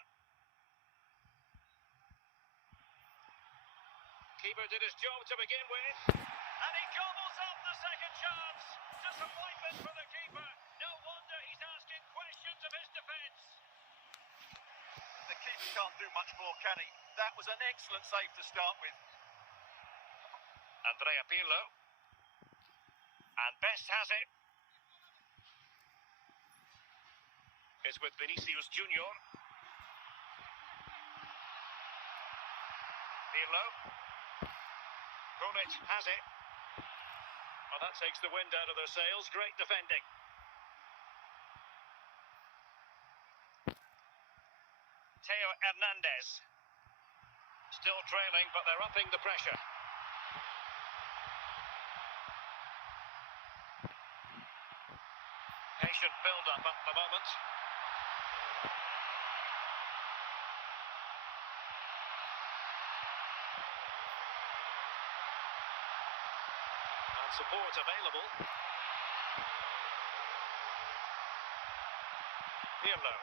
Keeper did his job to begin with. And he gobbles up the second chance. Disappointment for the keeper. No wonder he's asking questions of his defence. The keeper can't do much more, can he? That was an excellent save to start with. Andrea Pirlo. And Best has it. Is with Vinicius Junior. Pirlo. Gullit has it. Well, that takes the wind out of their sails. Great defending. Theo Hernandez. Still trailing, but they're upping the pressure. Patient build-up at the moment. And support available. Pirlo.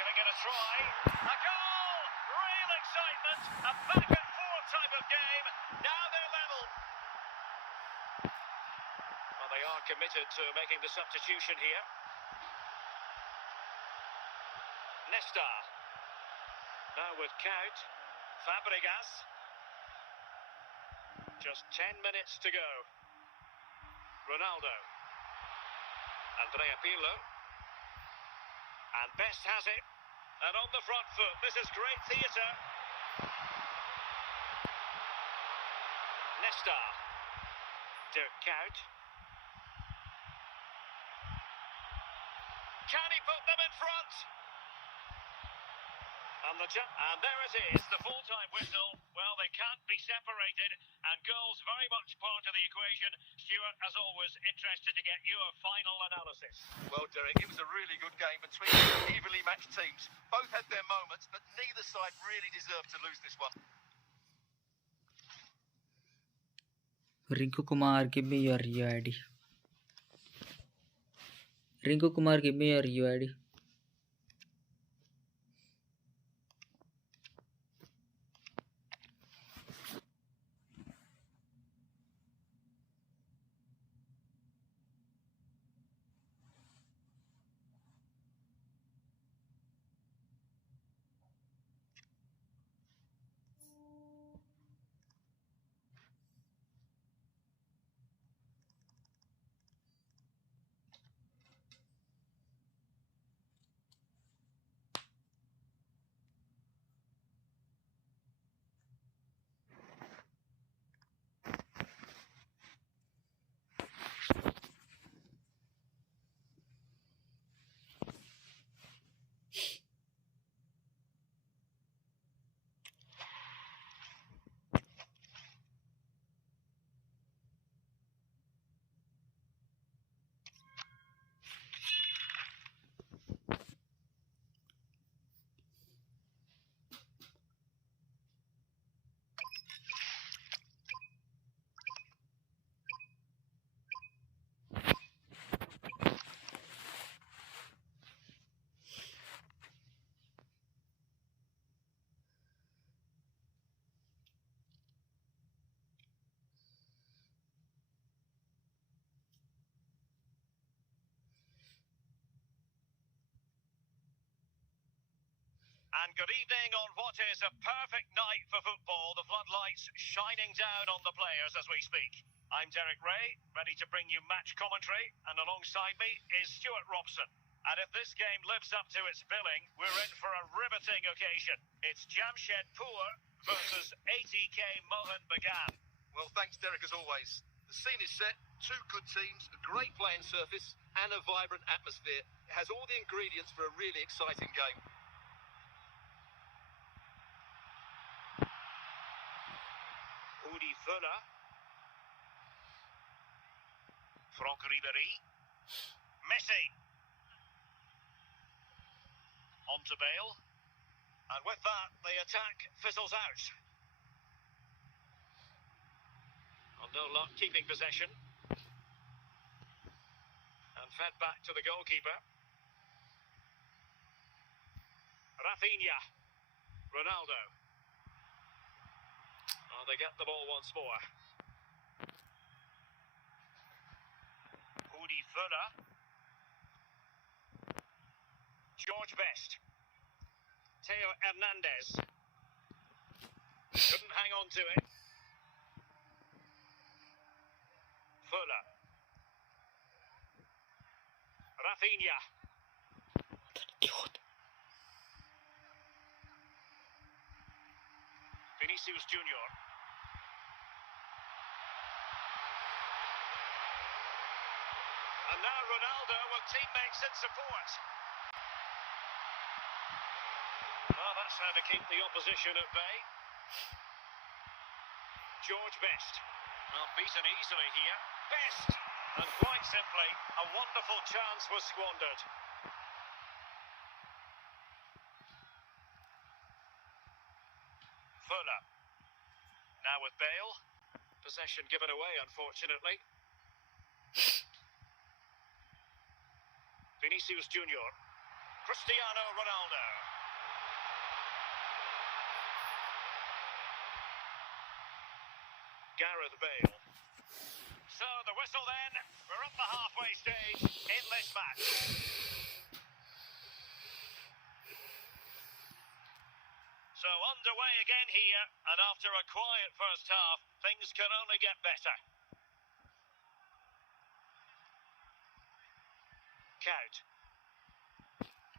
Giving it a try. A goal! Real excitement, a back and forth type of game. Now they're level. Well, they are committed to making the substitution here. Nesta. Now with count. Fabregas. Just 10 minutes to go. Ronaldo. Andrea Pirlo. And Best has it. And on the front foot, this is great theatre. Nesta. Dirk Kuyt. Can he put them in front? And there it is, the full-time whistle. Well, they can't be separated, and goals very much part of the equation. Stuart, as always, interested to get your final analysis. Well, Derek, it was a really good game between two evenly matched teams. Both had their moments, but neither side really deserved to lose this one. Rinku Kumar, give me your UID. Rinku Kumar, give me your UID. And good evening on what is a perfect night for football. The floodlights shining down on the players as we speak. I'm Derek Ray, ready to bring you match commentary, and alongside me is Stuart Robson. And if this game lives up to its billing, we're in for a riveting occasion. It's Jamshedpur versus ATK Mohun Bagan. Well, thanks, Derek, as always. The scene is set, two good teams, a great playing surface, and a vibrant atmosphere. It has all the ingredients for a really exciting game. Udi Fuller. Franck Ribéry. Messi. On to Bale. And with that, the attack fizzles out. On no luck keeping possession. And fed back to the goalkeeper. Rafinha. Ronaldo. Oh, they get the ball once more. Udi Fuller. George Best. Theo Hernandez. Couldn't hang on to it. Fuller. Rafinha. Vinicius Junior. And now Ronaldo with teammates in support. Well, that's how to keep the opposition at bay. George Best. Well, beaten easily here. Best! And quite simply, a wonderful chance was squandered. Fuller. Now with Bale. Possession given away, unfortunately. Vinicius Junior. Cristiano Ronaldo. Gareth Bale. So the whistle then, we're up the halfway stage in this match. So underway again here, and after a quiet first half, things can only get better. Count.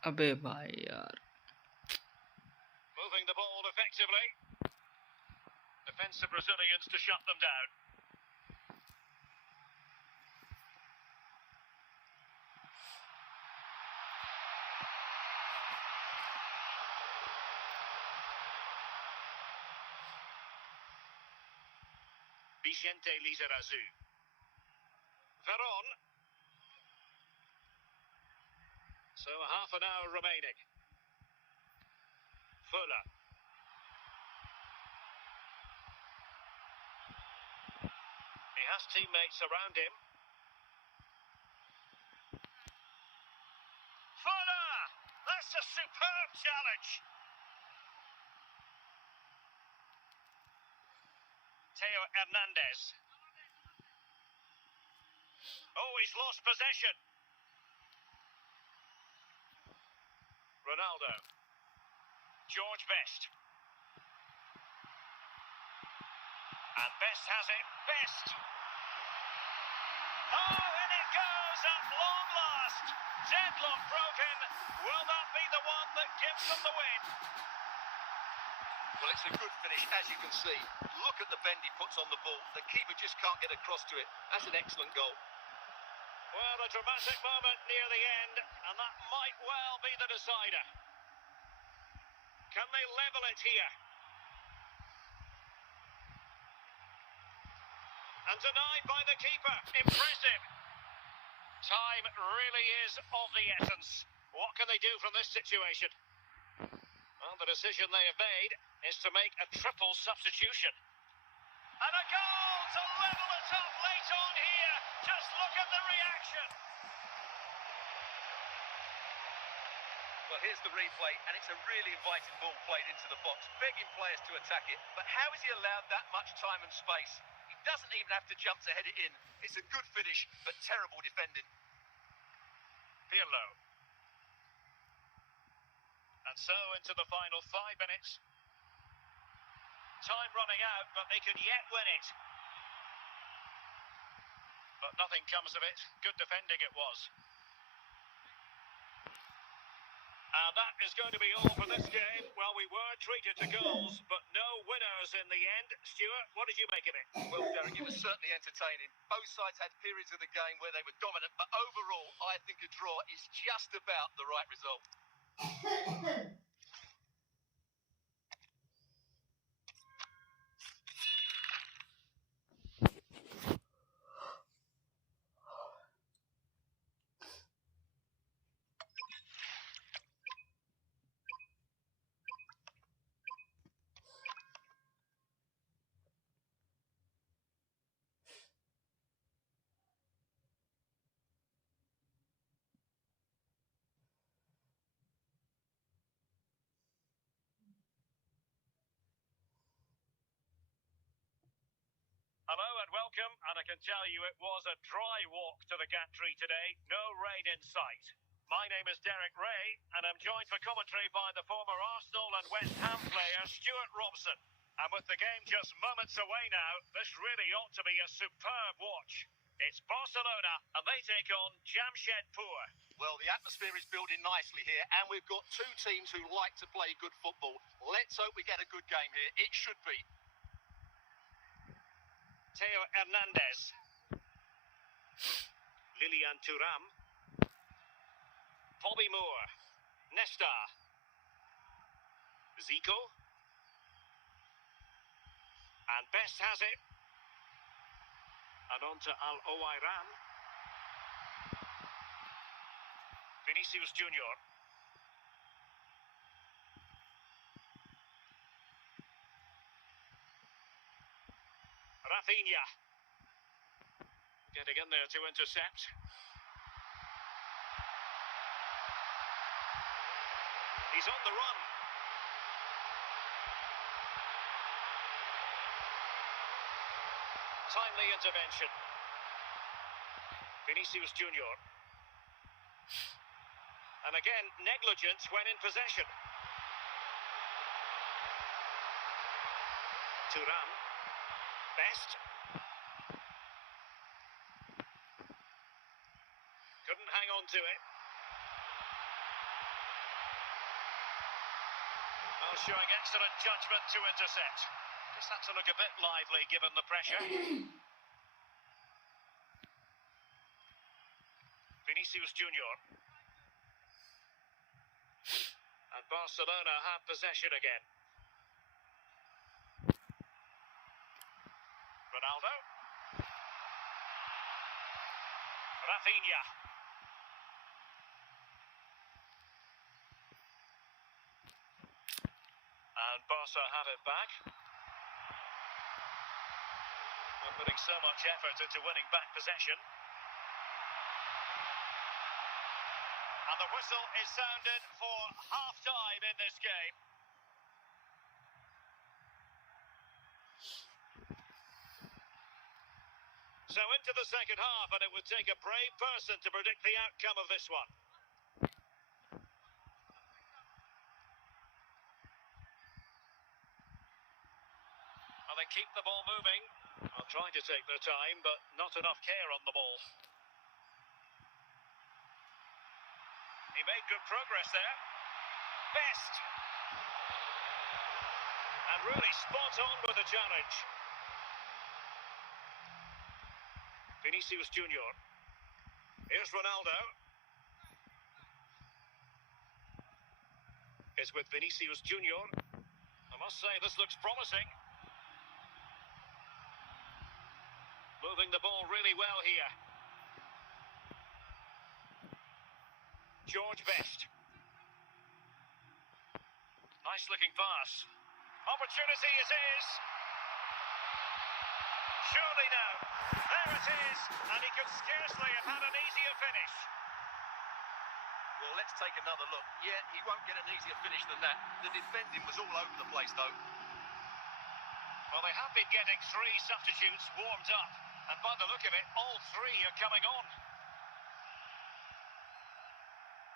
अबे भाई यार. Moving the ball effectively. Defensive Brazilians to shut them down. Vicente Lizarazu. Veron. So half an hour remaining. Fuller. He has teammates around him. Fuller! That's a superb challenge. Theo Hernandez. Oh, he's lost possession. Ronaldo. George Best. And Best has it. Best. Oh, in it goes at long last. Deadlock broken. Will that be the one that gives them the win? Well, it's a good finish, as you can see. Look at the bend he puts on the ball. The keeper just can't get across to it. That's an excellent goal. Well, a dramatic moment near the end, and that might well be the decider. Can they level it here? And denied by the keeper. Impressive. Time really is of the essence. What can they do from this situation? Well, the decision they have made is to make a triple substitution. And a goal to level it up late on here. Just look at the reaction. Well, here's the replay, and it's a really inviting ball played into the box, begging players to attack it. But how has he allowed that much time and space? He doesn't even have to jump to head it in. It's a good finish, but terrible defending. Pirlo. And so into the final 5 minutes. Time running out, but they could yet win it. But nothing comes of it. Good defending it was. And that is going to be all for this game. Well, we were treated to goals, but no winners in the end. Stuart, what did you make of it? Well, Derek, it was certainly entertaining. Both sides had periods of the game where they were dominant, but overall, I think a draw is just about the right result. Hello and welcome, and I can tell you it was a dry walk to the gantry today, no rain in sight. My name is Derek Ray, and I'm joined for commentary by the former Arsenal and West Ham player Stuart Robson. And with the game just moments away now, this really ought to be a superb watch. It's Barcelona, and they take on Jamshedpur. Well, the atmosphere is building nicely here, and we've got two teams who like to play good football. Let's hope we get a good game here. It should be. Theo Hernandez. Lilian Thuram. Bobby Moore. Nesta. Zico. And Best has it. And on to Al-Owairan. Vinicius Junior. Rafinha. Getting in there to intercept. He's on the run. Timely intervention. Vinicius Junior. And again, negligence when in possession. Thuram. Best. Couldn't hang on to it. Well, showing excellent judgment to intercept. Just had to look a bit lively given the pressure. Vinicius Junior. And Barcelona have possession again. Ronaldo. Rafinha. And Barca have it back. We're putting so much effort into winning back possession. And the whistle is sounded for half-time in this game. So into the second half, and it would take a brave person to predict the outcome of this one. Well, they keep the ball moving. Well, trying to take their time, but not enough care on the ball. He made good progress there. Best. And really spot on with the challenge. Vinicius Junior. Here's Ronaldo. It's with Vinicius Junior. I must say this looks promising. Moving the ball really well here. George Best. Nice looking pass. Opportunity it is. Surely now. There it is. And he could scarcely have had an easier finish. Well, let's take another look. Yeah, he won't get an easier finish than that. The defending was all over the place, though. Well, they have been getting three substitutes warmed up. And by the look of it, all three are coming on.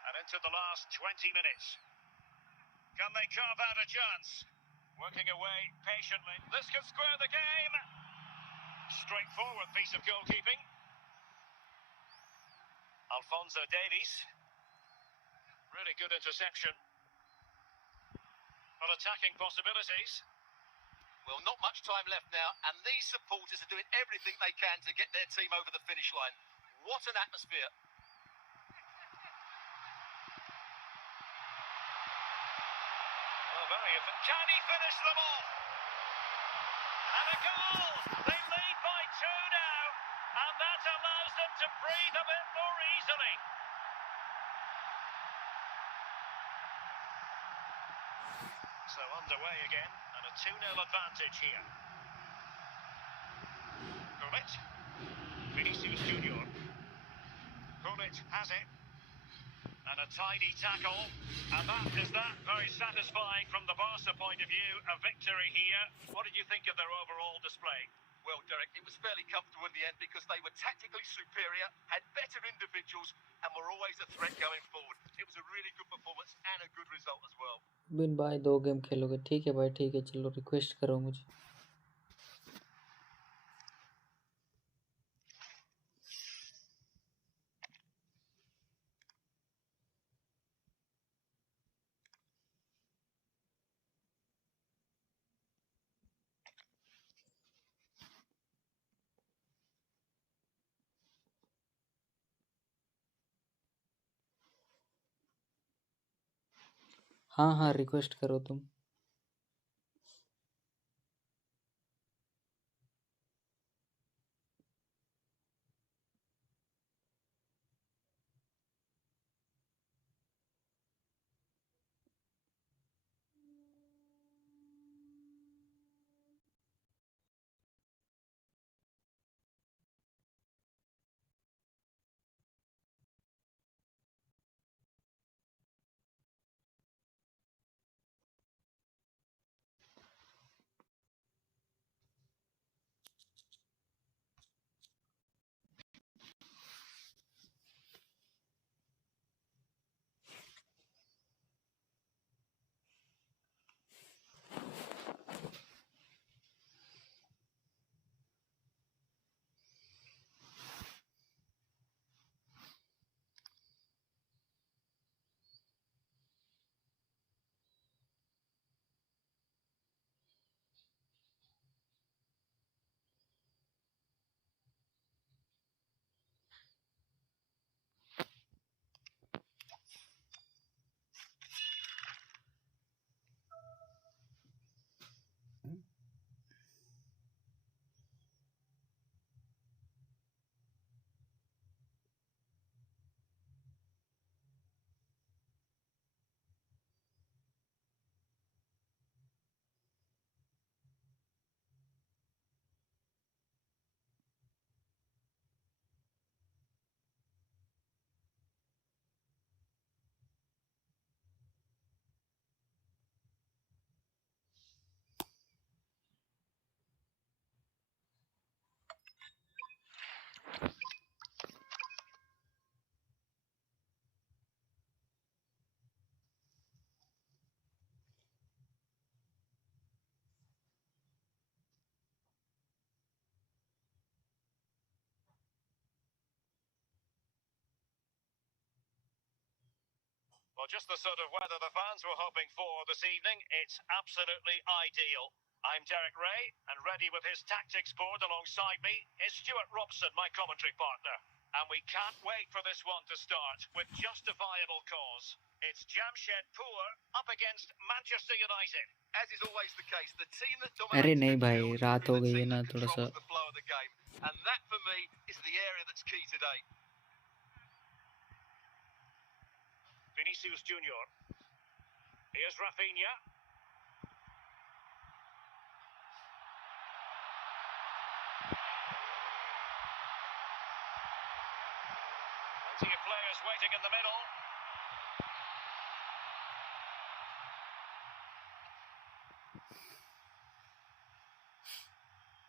And into the last 20 minutes. Can they carve out a chance? Working away patiently. This could square the game. Straightforward piece of goalkeeping. Alphonso Davies. Really good interception. Well, attacking possibilities. Well, not much time left now, and these supporters are doing everything they can to get their team over the finish line. What an atmosphere. Well, very effective. Can he finish them off? And a goal! They lead by two now, and that allows them to breathe a bit more easily. So underway again, and a 2-0 advantage here. Gullit. Vinicius Junior. Gullit has it. And a tidy tackle. And that is that. Very satisfying from the Barca point of view. A victory here. What did you think of their overall display? Well, Derek, it was fairly comfortable in the end because they were tactically superior, had better individuals, and were always a threat going forward. It was a really good performance and a good result as well. बिन भाई 2 game खेलोगे? ठीक है भाई, ठीक है, चलो request करो मुझे. हाँ हाँ, रिक्वेस्ट करो तुम. Well, just the sort of weather the fans were hoping for this evening. It's absolutely ideal. I'm Derek Ray, and ready with his tactics board alongside me is Stuart Robson, my commentary partner. And we can't wait for this one to start with justifiable cause. It's Jamshedpur up against Manchester United. As is always the case, the team that अरे dominates नहीं भाई, midfield रात is हो the गई है team ना, that थोड़ा सा. controls the flow of the game. And that, for me, is the area that's key today. Vinicius Junior. Here's Rafinha. Plenty of players waiting in the middle.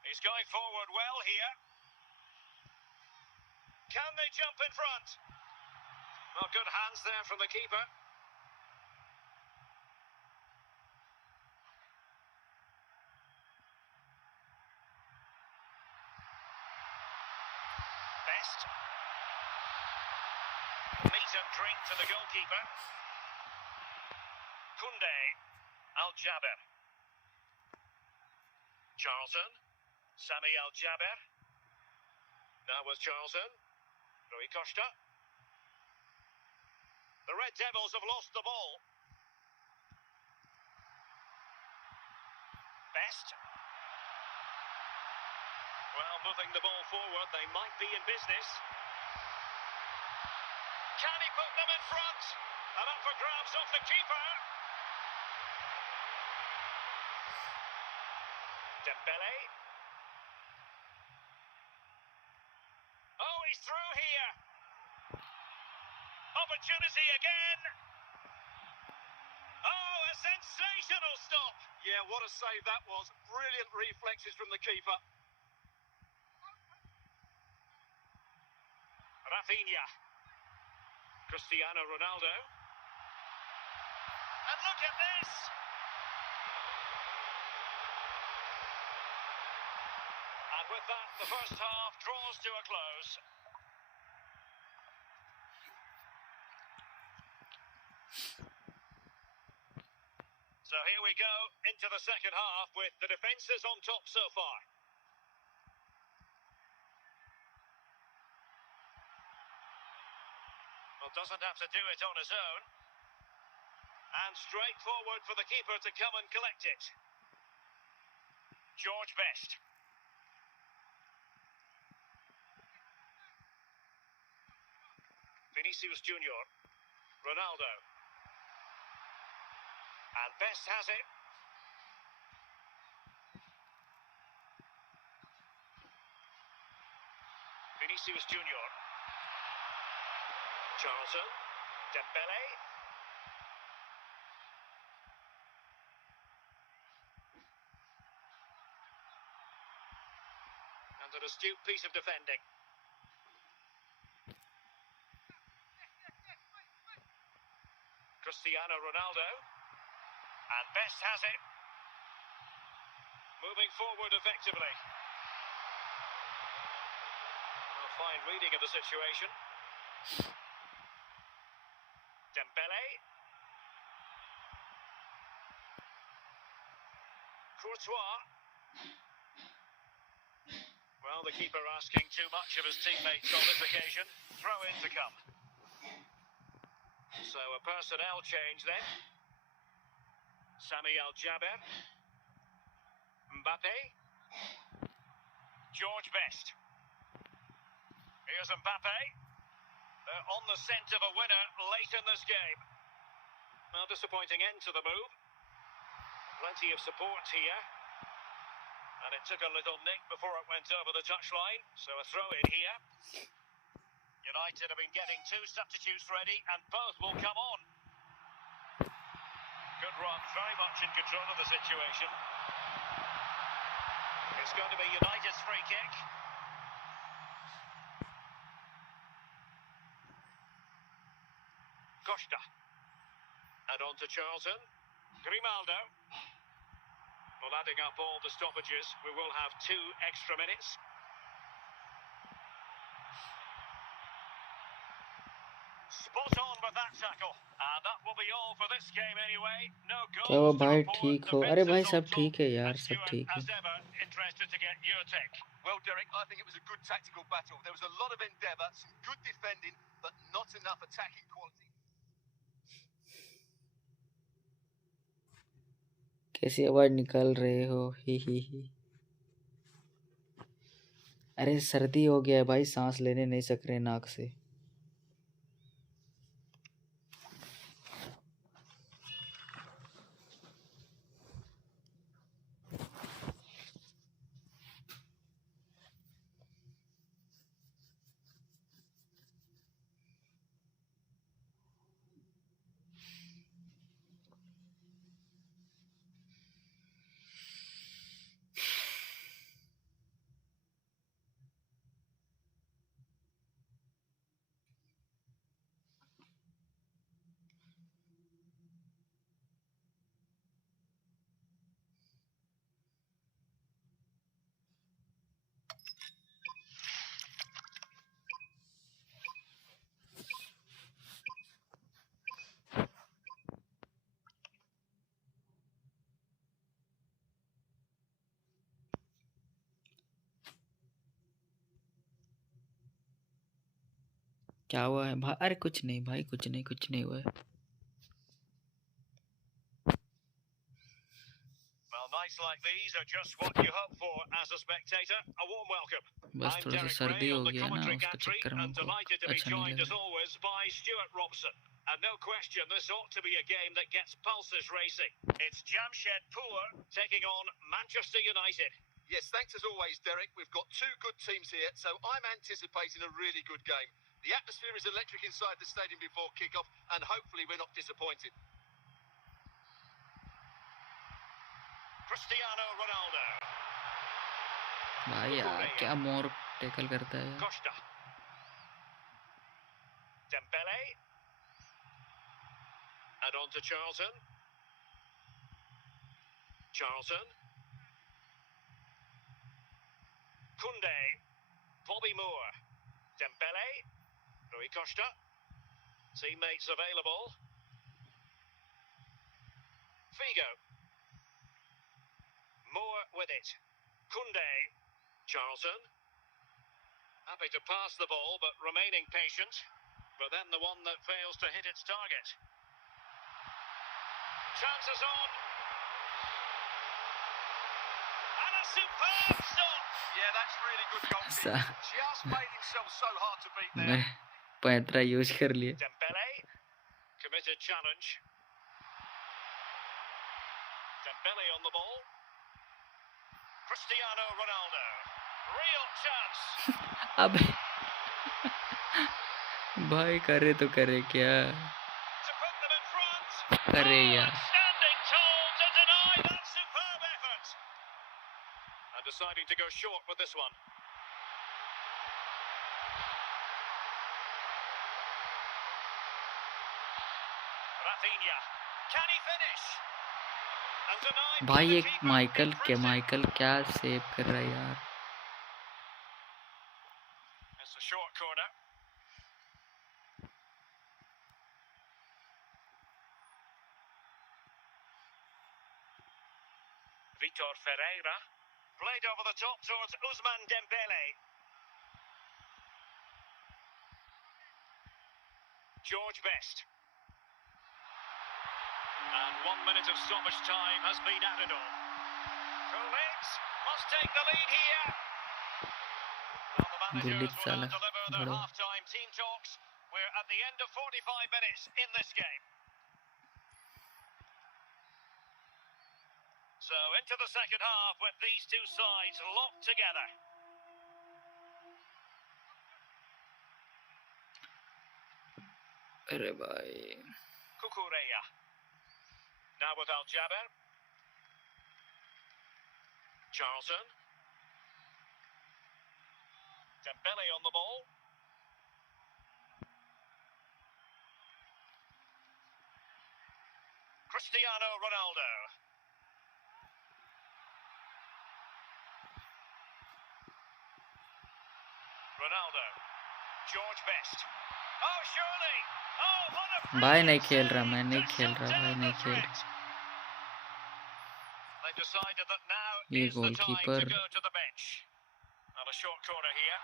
He's going forward well here. Can they jump in front? Well, good hands there from the keeper. Best. Meat and drink to the goalkeeper. Koundé. Al-Jaber. Charlton. Sami Al-Jaber. Now with Charlton. Rui Costa. The Red Devils have lost the ball. Best. Well, moving the ball forward, they might be in business. Can he put them in front? And up for grabs off the keeper. Dembele. Oh, he's through here. Opportunity again. Oh, a sensational stop. Yeah, what a save that was. Brilliant reflexes from the keeper. Rafinha. Cristiano Ronaldo. And look at this. And with that, the first half draws to a close. So here we go into the second half with the defences on top so far. Well, doesn't have to do it on his own. And straight forward for the keeper to come and collect it. George Best. Vinicius Junior. Ronaldo. And Best has it. Vinicius Junior. Charlton. Dembele. And an astute piece of defending. Cristiano Ronaldo. And Best has it. Moving forward effectively. A fine reading of the situation. Dembele. Courtois. Well, the keeper asking too much of his teammates on this occasion. Throw in to come. So a personnel change then. Sami Al-Jaber. Mbappe. George Best. Here's Mbappe. They're on the scent of a winner late in this game. Well, disappointing end to the move. Plenty of support here. And it took a little nick before it went over the touchline. So a throw in here. United have been getting two substitutes ready and both will come on. Good run, very much in control of the situation. It's going to be United's free kick. Costa. And on to Charlton. Grimaldo. Well, adding up all the stoppages, we will have 2 extra minutes. Spot on with that tackle. And that will be all for this game anyway. No क्या हुआ goals to भाई? report. ठीक हो? अरे Defense भाई is on सब top. ठीक है यार, And सब Stuart, ठीक है. as ever, interested to get your take. Well, Derek, I think it was a good tactical battle. There was a lot of endeavour, some good defending, but not enough attacking quality. कैसी आवाज निकाल रहे हो? ही. अरे सर्दी हो गया है भाई, सांस लेने नहीं सक रहे नाक से. क्या हुआ है भाई? अरे कुछ नहीं भाई, कुछ नहीं हुआ है. Well, nights like these are just what you hope for as a spectator. A warm welcome. बस I'm थोड़ा सा Derek सर्दी Ray हो on the गया ना, commentary उसके gantry, चक्कर में and हमको delighted to be अच्छा नहीं joined लग as रहा. always by Stuart Robson. And no question, this ought to be a game that gets pulses racing. It's Jamshedpur taking on Manchester United. Yes, thanks as always, Derek. We've got two good teams here, so I'm anticipating a really good game. The atmosphere is electric inside the stadium before kick-off, and hopefully we're not disappointed. Cristiano Ronaldo. भाई यार क्या मोर tackle करता है यार. Costa. Dembele. And on to Charlton. Koundé. Bobby Moore. Dembele. Rui Costa. Teammates available. Figo. Moore with it. Koundé. Charlton. Happy to pass the ball, but remaining patient. But then the one that fails to hit its target. Chances on. And a superb stop. Yeah, that's really good goalkeeping. Just made himself so hard to beat there. मैं पैंतरा use कर लिए. Dembele. Committed challenge. Dembele on the ball. Cristiano Ronaldo. Real chance. अबे भाई करे तो करे क्या? To put them in front. करे यार. Standing tall to deny that superb effort. And deciding to go short with this one. Rafinha. Can he finish? And denied by भाई the एक keeper. Michael Impressive. क्या save कर रहा है यार. It's a short corner. Vitor Ferreira. Played over the top towards Ousmane Dembele. George Best. And 1 minute of stoppage time has been added on. Koulitz must take the lead here. Well, the managers गुल्ली will साला now deliver their बड़ो. half-time team talks. We're at the end of 45 minutes in this game. So into the second half with these two sides locked together. अरे भाई Kukureya. Now with Al-Jaber. Charlton. Dembele on the ball. Cristiano Ronaldo. Ronaldo. George Best. Oh, surely. Oh, what a भाई नहीं brilliant खेल रहा, save मैं नहीं to खेल shut रहा, भाई down नहीं the खेल threat. They've decided that now ये is the time to goalkeeper go to the bench. And a short corner here.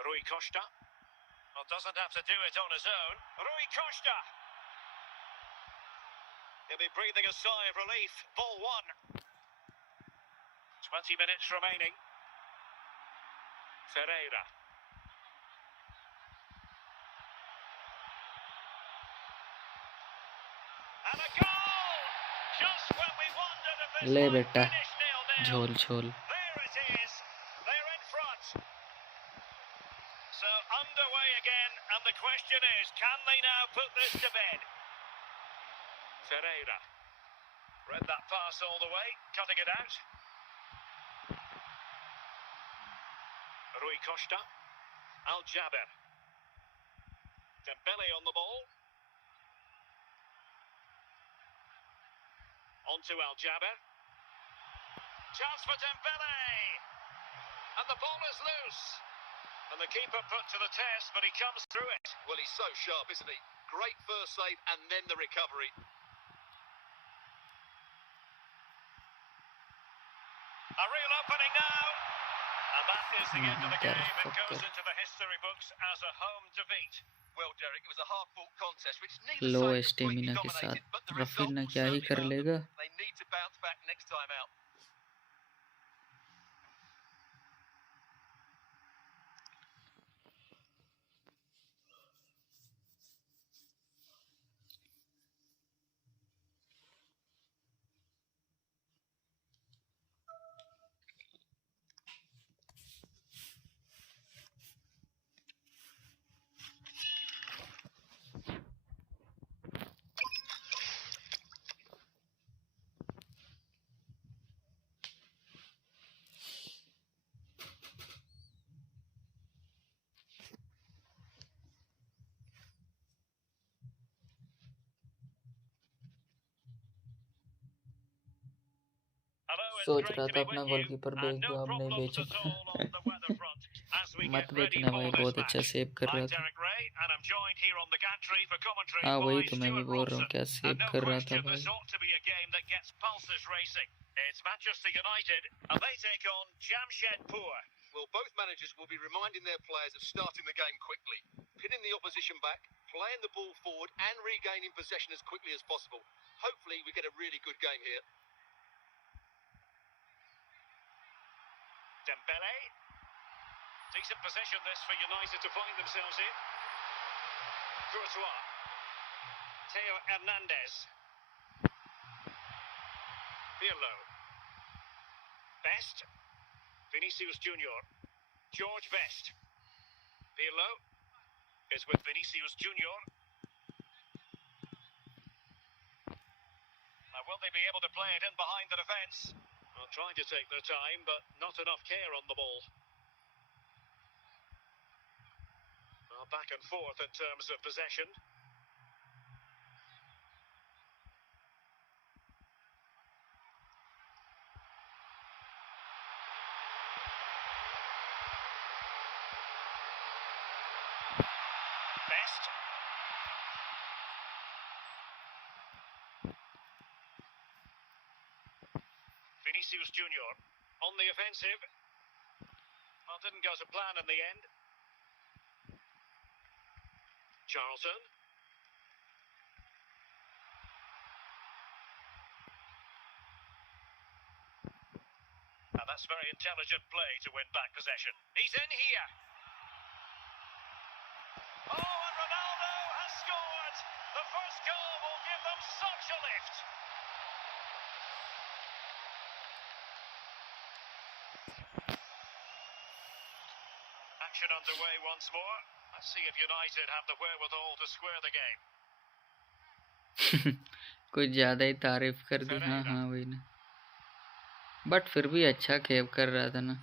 Rui Costa. Well, doesn't have to do it on his own. Rui Costa. He'll be breathing a sigh of relief. Ball one. 20 minutes remaining. Ferreira. And a goal! Just when we wondered if this ले might बेटा finish 0-0. झोल झोल There it is. They're in front. So underway again, and the question is, can they now put this to bed? Ferreira. Read that pass all the way, cutting it out. Rui Costa. Al-Jaber. Dembele on the ball. On to Al-Jaber. Chance for Dembele! And the ball is loose. And the keeper put to the test, but he comes through it. Well, he's so sharp, isn't he? Great first save and then the recovery. A real opening now. And that is the end of the game. It goes Motherfucker. into the history books as a home defeat. Well, Derek, it was a hard-fought contest, which neither low side stamina completely के साथ dominated, but the result Rafina will क्या ही certainly कर hurt them. लेगा They need to bounce back next time out. Hello, it's सोच great रहा to था be अपना with you, goalkeeper and बेच no दूं, अब नहीं problems at बेचूंगा all on the weather front as we मत get ready बेचना for भाई, this बहुत अच्छा match. सेव कर I'm रहा था Derek Ray, and I'm joined here on the gantry for commentary हाँ by वही तो मैं भी Stuart बोल रहा हूँ, Robson. क्या सेव And no कर रहा था question, भाई this ought to be a game that gets pulses racing. It's Manchester United, and they take on Jamshedpur. Well, both managers will be reminding their players of starting the game quickly, pinning the opposition back, playing the ball forward and regaining possession as quickly as possible. Hopefully we get a really good game here. Dembele. Decent position this for United to find themselves in. Courtois. Theo Hernandez. Pirlo. Best. Vinicius Junior. George Best. Pirlo is with Vinicius Junior. Now, will they be able to play it in behind the defence? Well, trying to take their time, but not enough care on the ball. Well, back and forth in terms of possession. Best. Vinicius Junior on the offensive. Well, didn't go to plan in the end. Charlton. And that's very intelligent play to win back possession. He's in here. Oh, and Ronaldo has scored. The first goal will give them such a lift. Action underway once more. Let's see if United have the wherewithal to square the game. कुछ ज्यादा ही तारीफ कर दी हाँ हाँ वही ना but फिर भी अच्छा खेव कर रहा था ना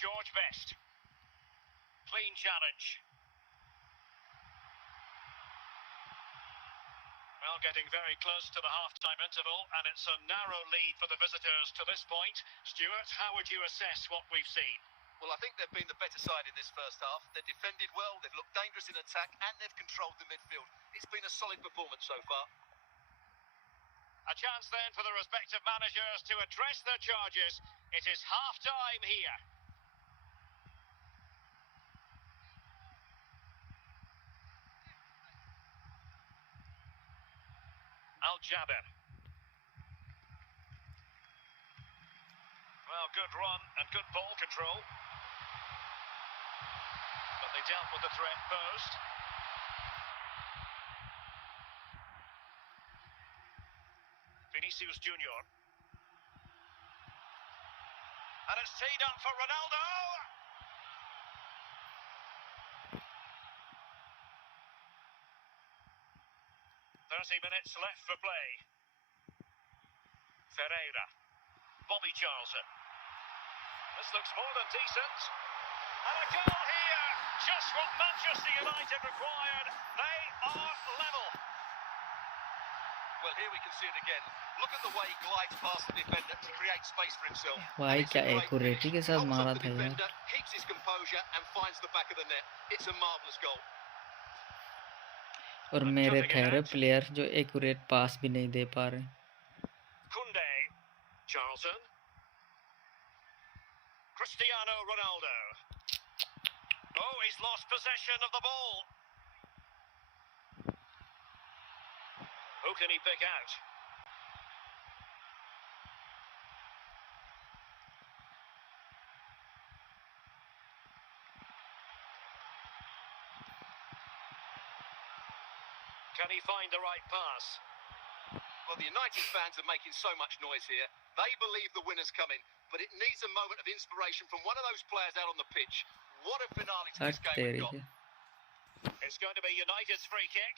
George Best. Clean challenge. Well, getting very close to the half-time interval, and it's a narrow lead for the visitors to this point. Stuart, how would you assess what we've seen? Well, I think they've been the better side in this first half. They've defended well, they've looked dangerous in attack, and they've controlled the midfield. It's been a solid performance so far. A chance then for the respective managers to address their charges. It is half-time here. Al-Jaber. Well, good run and good ball control. But they dealt with the threat posed. Vinicius Junior. And it's teed up for Ronaldo. 30 minutes left for play. Ferreira. Bobby Charlton. This looks more than decent. And a goal here. Just what Manchester United required. They are level. Well, here we can see it again. Look at the way he glides past the defender to create space for himself. भाई क्या एक्यूरेटी के साथ मारा था यार. Keeps his composure and finds the back of the net. It's a marvelous goal. और मेरे ठहरे प्लेयर जो एक्यूरेट पास भी नहीं दे पा रहे. Kunde, Charlton, Cristiano Ronaldo. Oh, he's lost possession of the ball. Who can he pick out? Can he find the right pass? Well, the United fans are making so much noise here. They believe the winner's coming, but it needs a moment of inspiration from one of those players out on the pitch. What a finale to this game we've got. It's going to be United's free kick.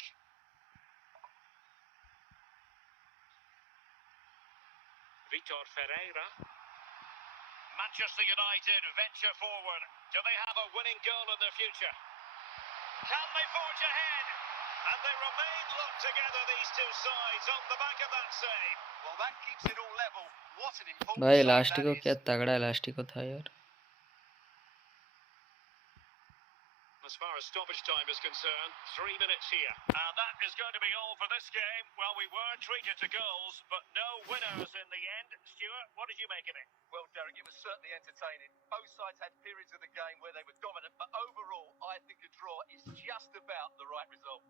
Vitor Ferreira. Manchester United venture forward. Do they have a winning goal in their future? Can they forge ahead? And they remain locked together, these two sides, on the back of that save. Well, that keeps it all level. What an important भाई save इलास्टिको that क्या is. तगड़ा इलास्टिको था यार. As far as stoppage time is concerned, 3 minutes here. And that is going to be all for this game. Well, we were treated to goals, but no winners in the end. Stuart, what did you make of it? Well, Derek, it was certainly entertaining. Both sides had periods of the game where they were dominant, but overall, I think a draw is just about the right result.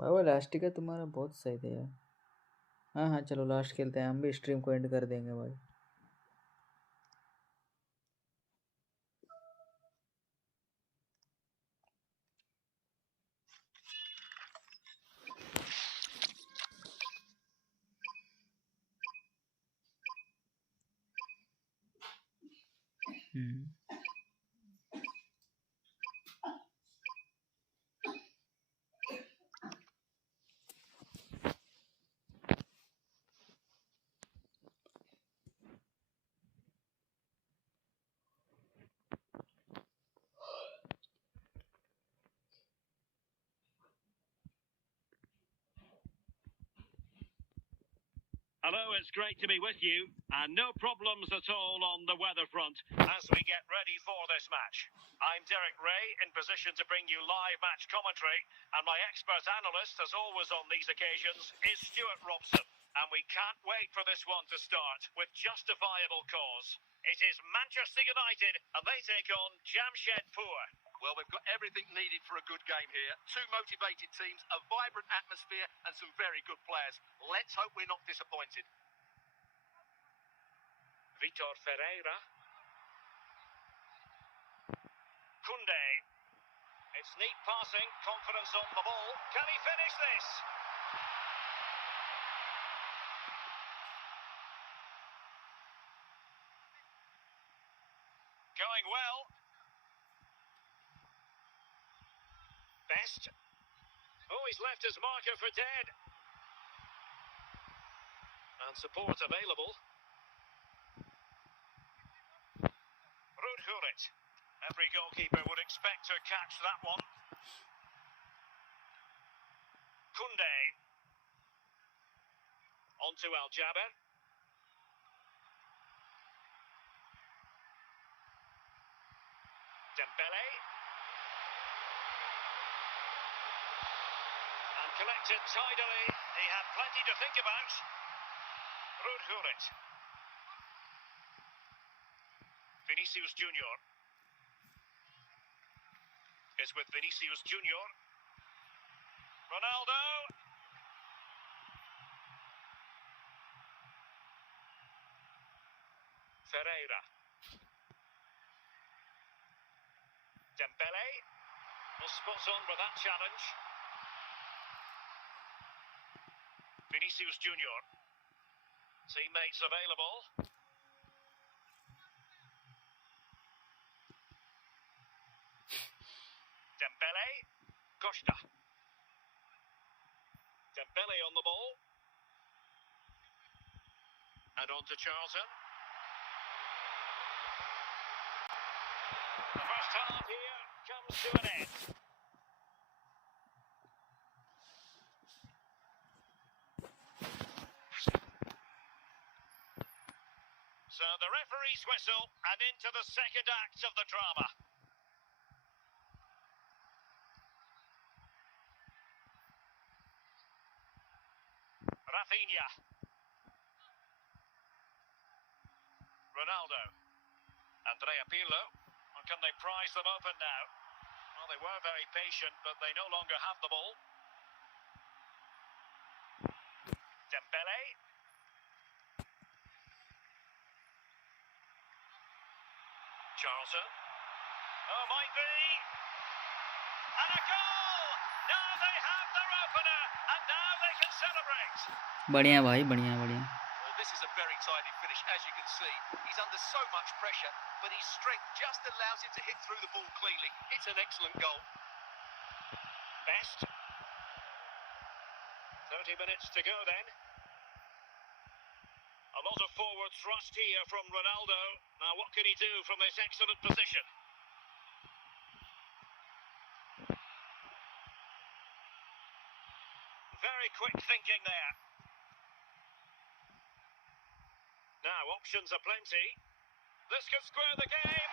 भाई वो इलास्टिको तुम्हारा बहुत सही था यार. हाँ हाँ चलो लास्ट खेलते हैं. हम भी स्ट्रीम को एंड कर देंगे भाई. Hello, it's great to be with you, and no problems at all on the weather front as we get ready for this match. I'm Derek Ray, in position to bring you live match commentary, and my expert analyst, as always on these occasions, is Stuart Robson. And we can't wait for this one to start, with justifiable cause. It is Manchester United, and they take on Jamshedpur. Well, we've got everything needed for a good game here. Two motivated teams, a vibrant atmosphere, and some very good players. Let's hope we're not disappointed. Vitor Ferreira. Kunde. It's neat passing, confidence on the ball. Can he finish this? Going well. Best. Oh, he's left his marker for dead. And support available. Rudhurit. Every goalkeeper would expect to catch that one. Koundé. On to Al Jaber. Dembele. And collected tidily. He had plenty to think about. Ruud Gullit. Vinicius Junior. Is with Vinicius Junior. Ronaldo. Ferreira. Dembele. Was spot on with that challenge. Vinicius Junior. Teammates available. Dembele. Costa. Dembele on the ball. And on to Charlton. The first half here comes to an end. So the referee's whistle and into the second act of the drama. Rafinha. Ronaldo. Andrea Pirlo. Or can they prize them open now? Well, they were very patient, but they no longer have the ball. Dembele. Charlton. Oh, might be. And a goal! Now they have their opener, and now they can celebrate. बढ़िया भाई, बढ़िया बढ़िया. Well, this is a very tidy finish, as you can see. He's under so much pressure, but his strength just allows him to hit through the ball cleanly. It's an excellent goal. Best. 30 minutes to go then. A lot of forward thrust here from Ronaldo. Now what can he do from this excellent position? Very quick thinking there. Now options are plenty. This could square the game.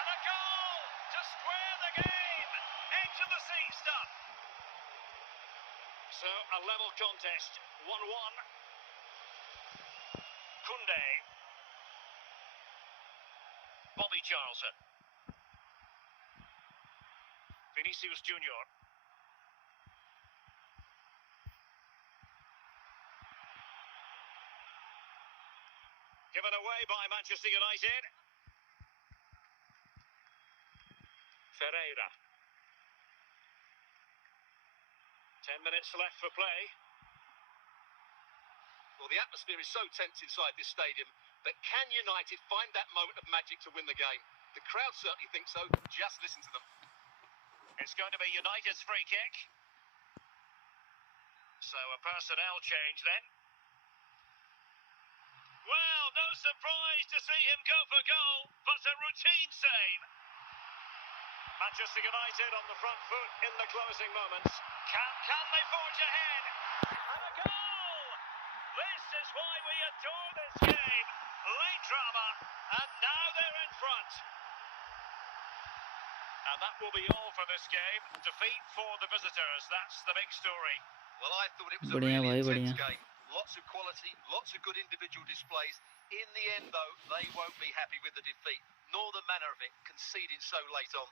And a goal to square the game. Into the sea stuff. So a level contest. 1-1. Koundé. Bobby Charlton. Vinicius Junior. Given away by Manchester United. Ferreira. 10 minutes left for play. Well, the atmosphere is so tense inside this stadium, but can United find that moment of magic to win the game? The crowd certainly think so. Just listen to them. It's going to be United's free kick. So a personnel change then. Well, no surprise to see him go for goal, but a routine save. Manchester United on the front foot in the closing moments. Can they forge ahead? And a goal! This is why we adore this game. Late drama, and now they're in front. And that will be all for this game. Defeat for the visitors, that's the big story. Well, I thought it was a बढ़िया really भाई, intense बढ़िया. game. Lots of quality, lots of good individual displays. In the end, though, they won't be happy with the defeat, nor the manner of it, conceding so late on.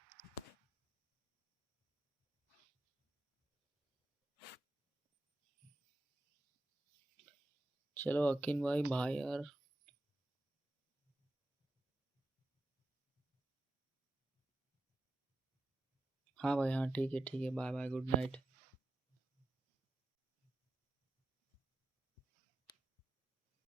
चलो akin भाई यार. हाँ भाई, हाँ ठीक है, bye bye, good night.